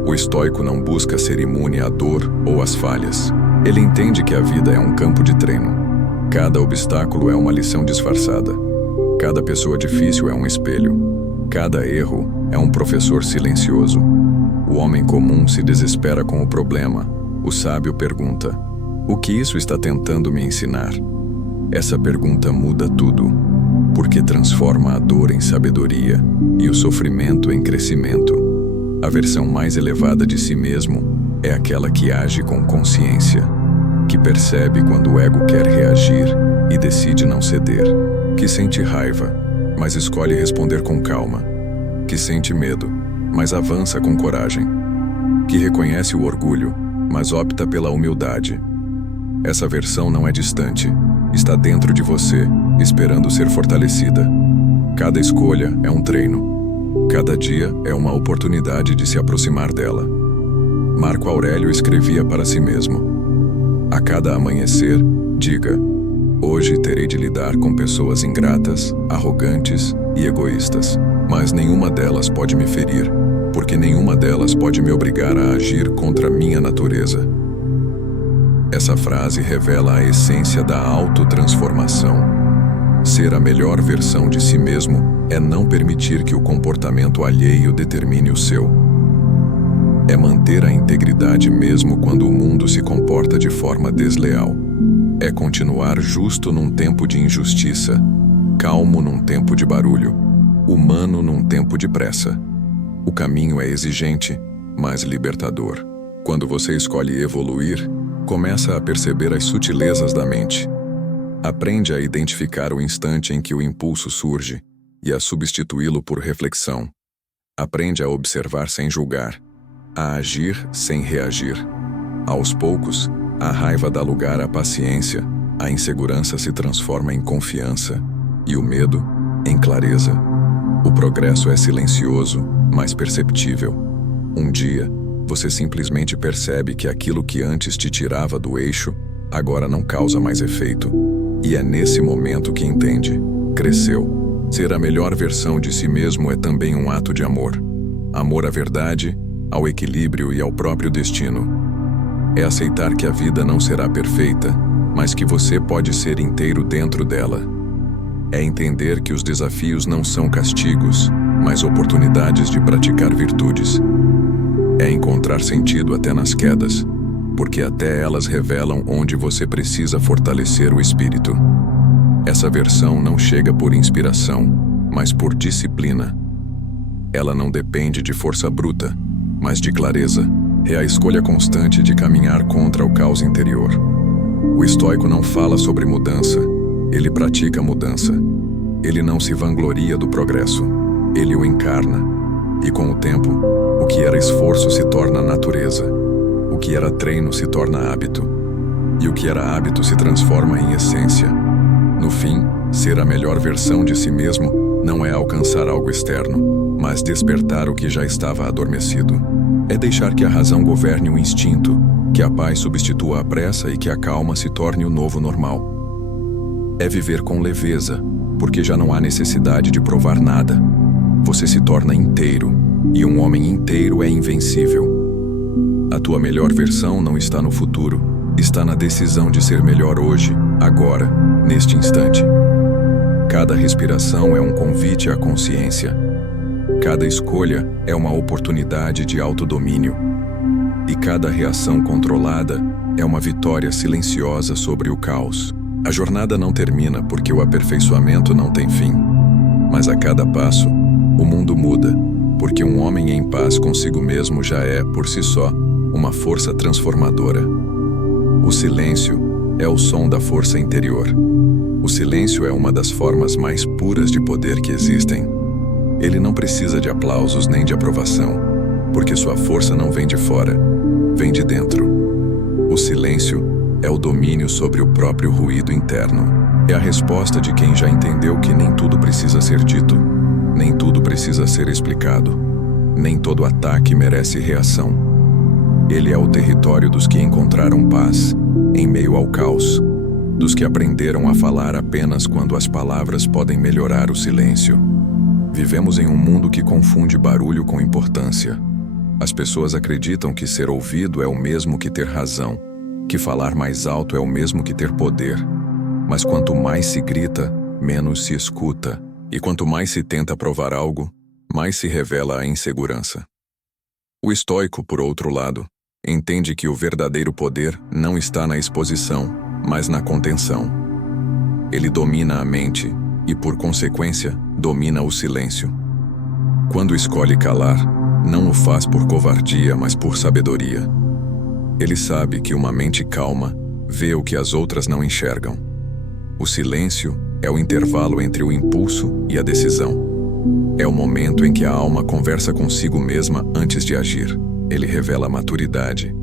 O estoico não busca ser imune à dor ou às falhas. Ele entende que a vida é um campo de treino. Cada obstáculo é uma lição disfarçada. Cada pessoa difícil é um espelho. Cada erro é um professor silencioso. O homem comum se desespera com o problema. O sábio pergunta: o que isso está tentando me ensinar? Essa pergunta muda tudo, porque transforma a dor em sabedoria e o sofrimento em crescimento. A versão mais elevada de si mesmo é aquela que age com consciência, que percebe quando o ego quer reagir e decide não ceder, que sente raiva, mas escolhe responder com calma, que sente medo, mas avança com coragem, que reconhece o orgulho, mas opta pela humildade. Essa versão não é distante, está dentro de você, esperando ser fortalecida. Cada escolha é um treino. Cada dia é uma oportunidade de se aproximar dela. Marco Aurélio escrevia para si mesmo: a cada amanhecer, diga: hoje terei de lidar com pessoas ingratas, arrogantes e egoístas, mas nenhuma delas pode me ferir, porque nenhuma delas pode me obrigar a agir contra minha natureza. Essa frase revela a essência da autotransformação. Ser a melhor versão de si mesmo é não permitir que o comportamento alheio determine o seu. É manter a integridade mesmo quando o mundo se comporta de forma desleal. É continuar justo num tempo de injustiça, calmo num tempo de barulho, humano num tempo de pressa. O caminho é exigente, mas libertador. Quando você escolhe evoluir, começa a perceber as sutilezas da mente. Aprende a identificar o instante em que o impulso surge e a substituí-lo por reflexão. Aprende a observar sem julgar, a agir sem reagir. Aos poucos, a raiva dá lugar à paciência, a insegurança se transforma em confiança e o medo em clareza. O progresso é silencioso, mas perceptível. Um dia, você simplesmente percebe que aquilo que antes te tirava do eixo, agora não causa mais efeito. E é nesse momento que entende: cresceu. Ser a melhor versão de si mesmo é também um ato de amor. Amor à verdade, ao equilíbrio e ao próprio destino. É aceitar que a vida não será perfeita, mas que você pode ser inteiro dentro dela. É entender que os desafios não são castigos, mas oportunidades de praticar virtudes. É encontrar sentido até nas quedas, porque até elas revelam onde você precisa fortalecer o espírito. Essa versão não chega por inspiração, mas por disciplina. Ela não depende de força bruta, mas de clareza. É a escolha constante de caminhar contra o caos interior. O estoico não fala sobre mudança, ele pratica a mudança. Ele não se vangloria do progresso, ele o encarna. E com o tempo, o que era esforço se torna natureza. O que era treino se torna hábito. E o que era hábito se transforma em essência. No fim, ser a melhor versão de si mesmo não é alcançar algo externo, mas despertar o que já estava adormecido. É deixar que a razão governe o instinto, que a paz substitua a pressa e que a calma se torne o novo normal. É viver com leveza, porque já não há necessidade de provar nada. Você se torna inteiro, e um homem inteiro é invencível. A tua melhor versão não está no futuro, está na decisão de ser melhor hoje, agora, neste instante. Cada respiração é um convite à consciência. Cada escolha é uma oportunidade de autodomínio. E cada reação controlada é uma vitória silenciosa sobre o caos. A jornada não termina porque o aperfeiçoamento não tem fim. Mas a cada passo, o mundo muda, porque um homem em paz consigo mesmo já é, por si só, uma força transformadora. O silêncio é o som da força interior. O silêncio é uma das formas mais puras de poder que existem. Ele não precisa de aplausos nem de aprovação, porque sua força não vem de fora, vem de dentro. O silêncio é o domínio sobre o próprio ruído interno. É a resposta de quem já entendeu que nem tudo precisa ser dito, nem tudo precisa ser explicado, nem todo ataque merece reação. Ele é o território dos que encontraram paz em meio ao caos, dos que aprenderam a falar apenas quando as palavras podem melhorar o silêncio. Vivemos em um mundo que confunde barulho com importância. As pessoas acreditam que ser ouvido é o mesmo que ter razão, que falar mais alto é o mesmo que ter poder. Mas quanto mais se grita, menos se escuta, e quanto mais se tenta provar algo, mais se revela a insegurança. O estoico, por outro lado, entende que o verdadeiro poder não está na exposição, mas na contenção. Ele domina a mente e, por consequência, domina o silêncio. Quando escolhe calar, não o faz por covardia, mas por sabedoria. Ele sabe que uma mente calma vê o que as outras não enxergam. O silêncio é o intervalo entre o impulso e a decisão. É o momento em que a alma conversa consigo mesma antes de agir. Ele revela a maturidade,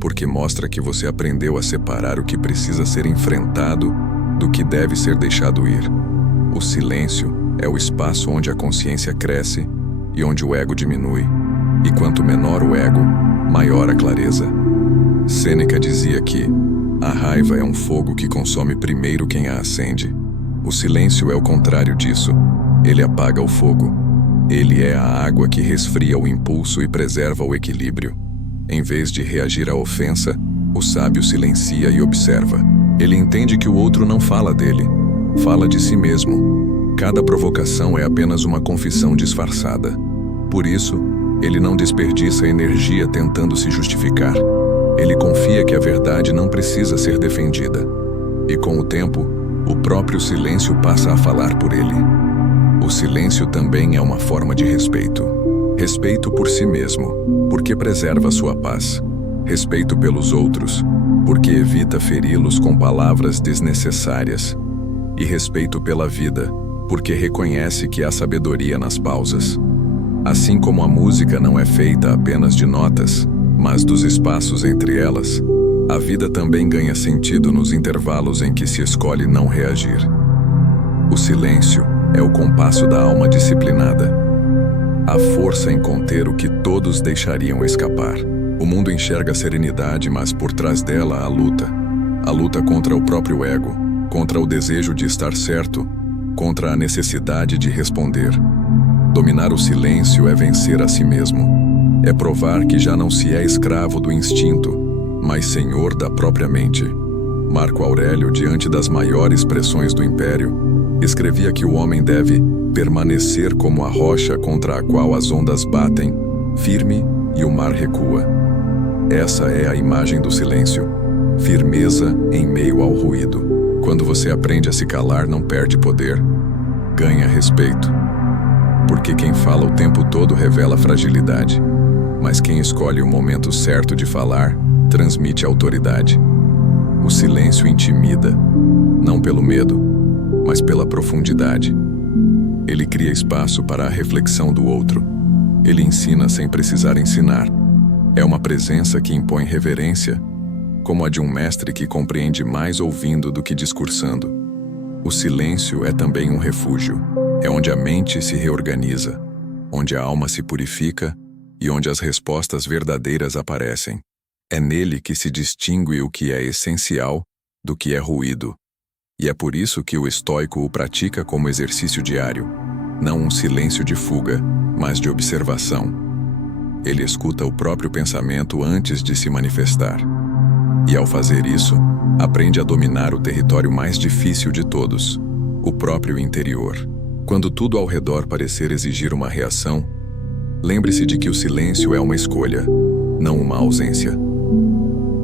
porque mostra que você aprendeu a separar o que precisa ser enfrentado do que deve ser deixado ir. O silêncio é o espaço onde a consciência cresce e onde o ego diminui. E quanto menor o ego, maior a clareza. Sêneca dizia que a raiva é um fogo que consome primeiro quem a acende. O silêncio é o contrário disso. Ele apaga o fogo. Ele é a água que resfria o impulso e preserva o equilíbrio. Em vez de reagir à ofensa, o sábio silencia e observa. Ele entende que o outro não fala dele, fala de si mesmo. Cada provocação é apenas uma confissão disfarçada. Por isso, ele não desperdiça energia tentando se justificar. Ele confia que a verdade não precisa ser defendida. E com o tempo, o próprio silêncio passa a falar por ele. O silêncio também é uma forma de respeito. Respeito por si mesmo, porque preserva sua paz. Respeito pelos outros, porque evita feri-los com palavras desnecessárias. E respeito pela vida, porque reconhece que há sabedoria nas pausas. Assim como a música não é feita apenas de notas, mas dos espaços entre elas, a vida também ganha sentido nos intervalos em que se escolhe não reagir. O silêncio é o compasso da alma disciplinada. A força em conter o que todos deixariam escapar. O mundo enxerga a serenidade, mas por trás dela a luta. A luta contra o próprio ego, contra o desejo de estar certo, contra a necessidade de responder. Dominar o silêncio é vencer a si mesmo. É provar que já não se é escravo do instinto, mas senhor da própria mente. Marco Aurélio, diante das maiores pressões do império, escrevia que o homem deve permanecer como a rocha contra a qual as ondas batem, firme e o mar recua. Essa é a imagem do silêncio. Firmeza em meio ao ruído. Quando você aprende a se calar, não perde poder, ganha respeito. Porque quem fala o tempo todo revela fragilidade, mas quem escolhe o momento certo de falar, transmite autoridade. O silêncio intimida, não pelo medo, mas pela profundidade. Ele cria espaço para a reflexão do outro. Ele ensina sem precisar ensinar. É uma presença que impõe reverência, como a de um mestre que compreende mais ouvindo do que discursando. O silêncio é também um refúgio. É onde a mente se reorganiza, onde a alma se purifica e onde as respostas verdadeiras aparecem. É nele que se distingue o que é essencial do que é ruído. E é por isso que o estoico o pratica como exercício diário, não um silêncio de fuga, mas de observação. Ele escuta o próprio pensamento antes de se manifestar. E ao fazer isso, aprende a dominar o território mais difícil de todos, o próprio interior. Quando tudo ao redor parecer exigir uma reação, lembre-se de que o silêncio é uma escolha, não uma ausência.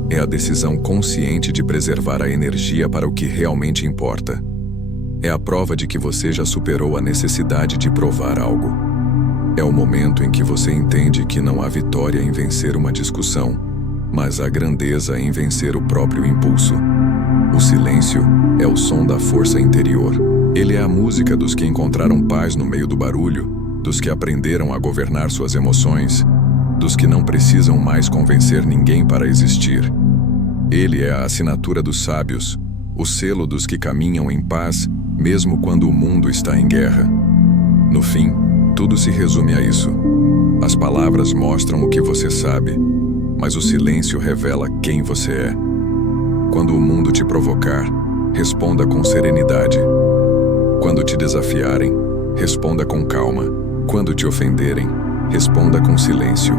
É a decisão consciente de preservar a energia para o que realmente importa. É a prova de que você já superou a necessidade de provar algo. É o momento em que você entende que não há vitória em vencer uma discussão, mas há grandeza em vencer o próprio impulso. O silêncio é o som da força interior. Ele é a música dos que encontraram paz no meio do barulho, dos que aprenderam a governar suas emoções, dos que não precisam mais convencer ninguém para existir. Ele é a assinatura dos sábios, o selo dos que caminham em paz, mesmo quando o mundo está em guerra. No fim, tudo se resume a isso. As palavras mostram o que você sabe, mas o silêncio revela quem você é. Quando o mundo te provocar, responda com serenidade. Quando te desafiarem, responda com calma. Quando te ofenderem, responda com silêncio.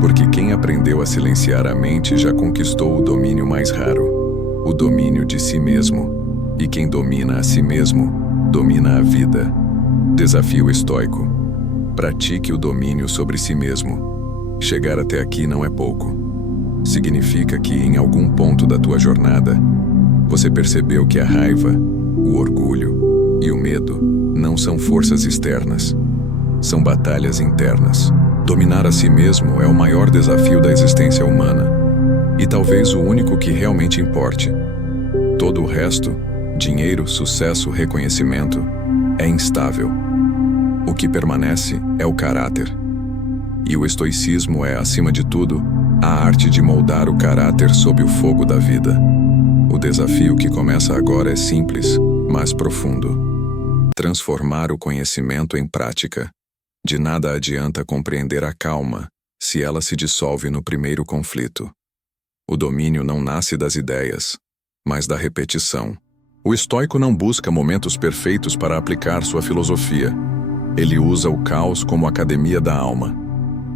Porque quem aprendeu a silenciar a mente já conquistou o domínio mais raro, o domínio de si mesmo. E quem domina a si mesmo, domina a vida. Desafio estoico. Pratique o domínio sobre si mesmo. Chegar até aqui não é pouco. Significa que, em algum ponto da tua jornada, você percebeu que a raiva, o orgulho e o medo não são forças externas, são batalhas internas. Dominar a si mesmo é o maior desafio da existência humana, e talvez o único que realmente importe. Todo o resto, dinheiro, sucesso, reconhecimento, é instável. O que permanece é o caráter. E o estoicismo é, acima de tudo, a arte de moldar o caráter sob o fogo da vida. O desafio que começa agora é simples, mas profundo. Transformar o conhecimento em prática. De nada adianta compreender a calma se ela se dissolve no primeiro conflito. O domínio não nasce das ideias, mas da repetição. O estoico não busca momentos perfeitos para aplicar sua filosofia. Ele usa o caos como academia da alma.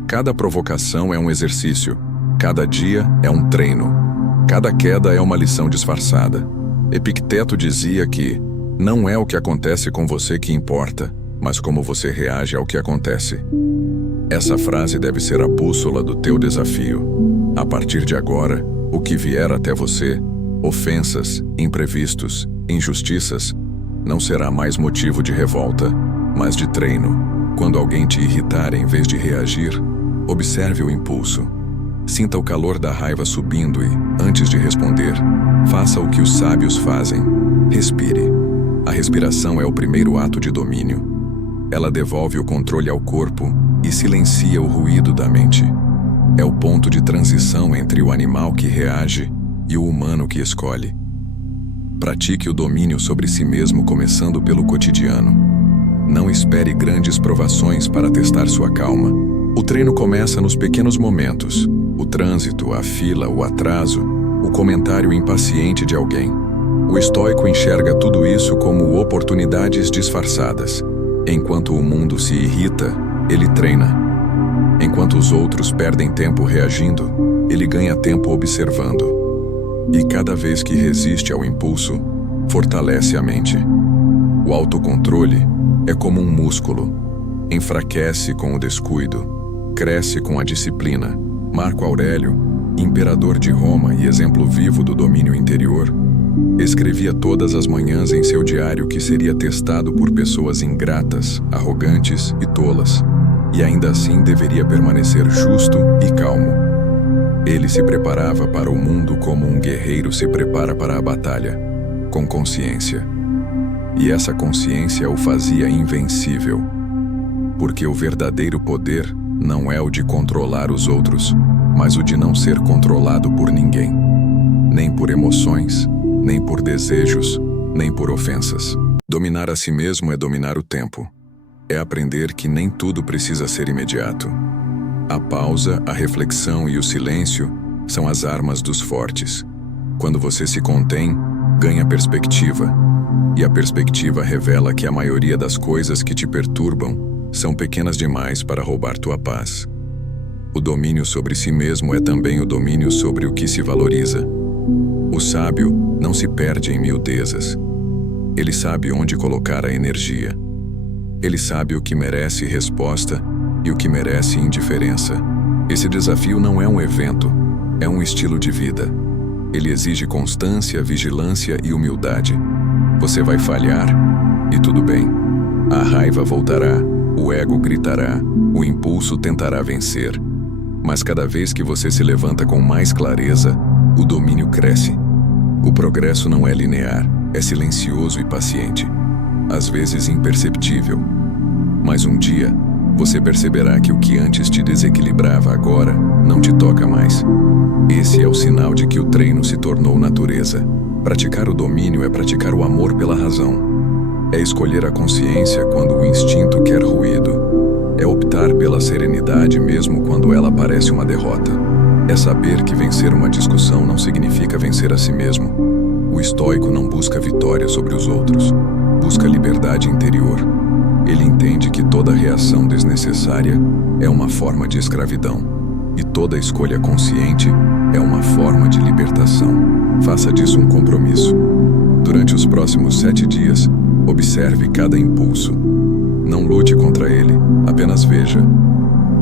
Cada provocação é um exercício, cada dia é um treino, cada queda é uma lição disfarçada. Epicteto dizia que não é o que acontece com você que importa, mas como você reage ao que acontece. Essa frase deve ser a bússola do teu desafio. A partir de agora, o que vier até você, ofensas, imprevistos, injustiças, não será mais motivo de revolta, mas de treino. Quando alguém te irritar em vez de reagir, observe o impulso. Sinta o calor da raiva subindo e, antes de responder, faça o que os sábios fazem. Respire. A respiração é o primeiro ato de domínio. Ela devolve o controle ao corpo e silencia o ruído da mente. É o ponto de transição entre o animal que reage e o humano que escolhe. Pratique o domínio sobre si mesmo começando pelo cotidiano. Não espere grandes provações para testar sua calma. O treino começa nos pequenos momentos. O trânsito, a fila, o atraso, o comentário impaciente de alguém. O estoico enxerga tudo isso como oportunidades disfarçadas. Enquanto o mundo se irrita, ele treina. Enquanto os outros perdem tempo reagindo, ele ganha tempo observando. E cada vez que resiste ao impulso, fortalece a mente. O autocontrole é como um músculo. Enfraquece com o descuido, cresce com a disciplina. Marco Aurélio, imperador de Roma e exemplo vivo do domínio interior, escrevia todas as manhãs em seu diário que seria testado por pessoas ingratas, arrogantes e tolas, e ainda assim deveria permanecer justo e calmo. Ele se preparava para o mundo como um guerreiro se prepara para a batalha, com consciência. E essa consciência o fazia invencível, porque o verdadeiro poder não é o de controlar os outros, mas o de não ser controlado por ninguém, nem por emoções, nem por desejos, nem por ofensas. Dominar a si mesmo é dominar o tempo. É aprender que nem tudo precisa ser imediato. A pausa, a reflexão e o silêncio são as armas dos fortes. Quando você se contém, ganha perspectiva. E a perspectiva revela que a maioria das coisas que te perturbam são pequenas demais para roubar tua paz. O domínio sobre si mesmo é também o domínio sobre o que se valoriza. O sábio não se perde em miudezas. Ele sabe onde colocar a energia. Ele sabe o que merece resposta e o que merece indiferença. Esse desafio não é um evento, é um estilo de vida. Ele exige constância, vigilância e humildade. Você vai falhar e tudo bem. A raiva voltará, o ego gritará, o impulso tentará vencer. Mas cada vez que você se levanta com mais clareza, o domínio cresce. O progresso não é linear, é silencioso e paciente, às vezes imperceptível. Mas um dia, você perceberá que o que antes te desequilibrava agora não te toca mais. Esse é o sinal de que o treino se tornou natureza. Praticar o domínio é praticar o amor pela razão. É escolher a consciência quando o instinto quer ruído. É optar pela serenidade mesmo quando ela parece uma derrota. É saber que vencer uma discussão não significa vencer a si mesmo. O estoico não busca vitória sobre os outros, busca liberdade interior. Ele entende que toda reação desnecessária é uma forma de escravidão, e toda escolha consciente é uma forma de libertação. Faça disso um compromisso. Durante os próximos 7 dias, observe cada impulso. Não lute contra ele, apenas veja.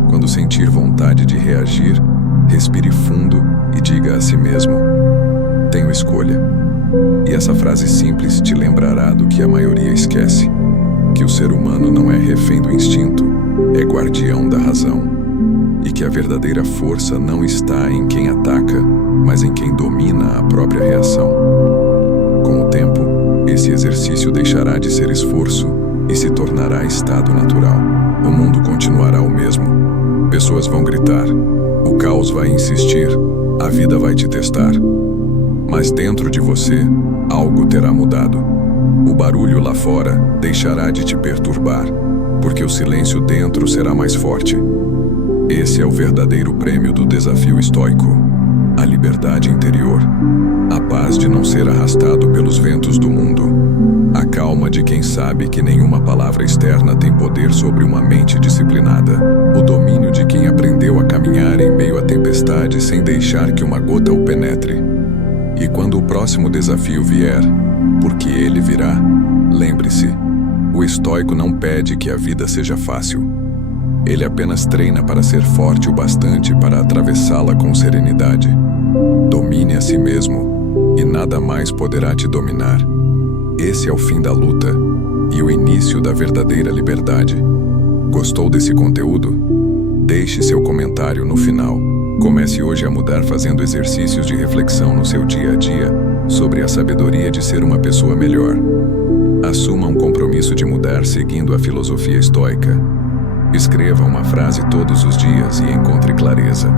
Quando sentir vontade de reagir, respire fundo e diga a si mesmo: tenho escolha. E essa frase simples te lembrará do que a maioria esquece: que o ser humano não é refém do instinto, é guardião da razão. E que a verdadeira força não está em quem ataca, mas em quem domina a própria reação. Com o tempo, esse exercício deixará de ser esforço e se tornará estado natural. O mundo continuará o mesmo. Pessoas vão gritar, o caos vai insistir, a vida vai te testar. Mas dentro de você, algo terá mudado. O barulho lá fora deixará de te perturbar, porque o silêncio dentro será mais forte. Esse é o verdadeiro prêmio do desafio estoico: a liberdade interior, a paz de não ser arrastado pelos ventos do mundo, a calma de quem sabe que nenhuma palavra externa tem poder sobre uma mente disciplinada, o domínio de quem aprendeu a caminhar em meio à tempestade sem deixar que uma gota o penetre. E quando o próximo desafio vier, porque ele virá, lembre-se, o estoico não pede que a vida seja fácil. Ele apenas treina para ser forte o bastante para atravessá-la com serenidade. Domine a si mesmo, e nada mais poderá te dominar. Esse é o fim da luta e o início da verdadeira liberdade. Gostou desse conteúdo? Deixe seu comentário no final. Comece hoje a mudar fazendo exercícios de reflexão no seu dia a dia sobre a sabedoria de ser uma pessoa melhor. Assuma um compromisso de mudar seguindo a filosofia estoica. Escreva uma frase todos os dias e encontre clareza.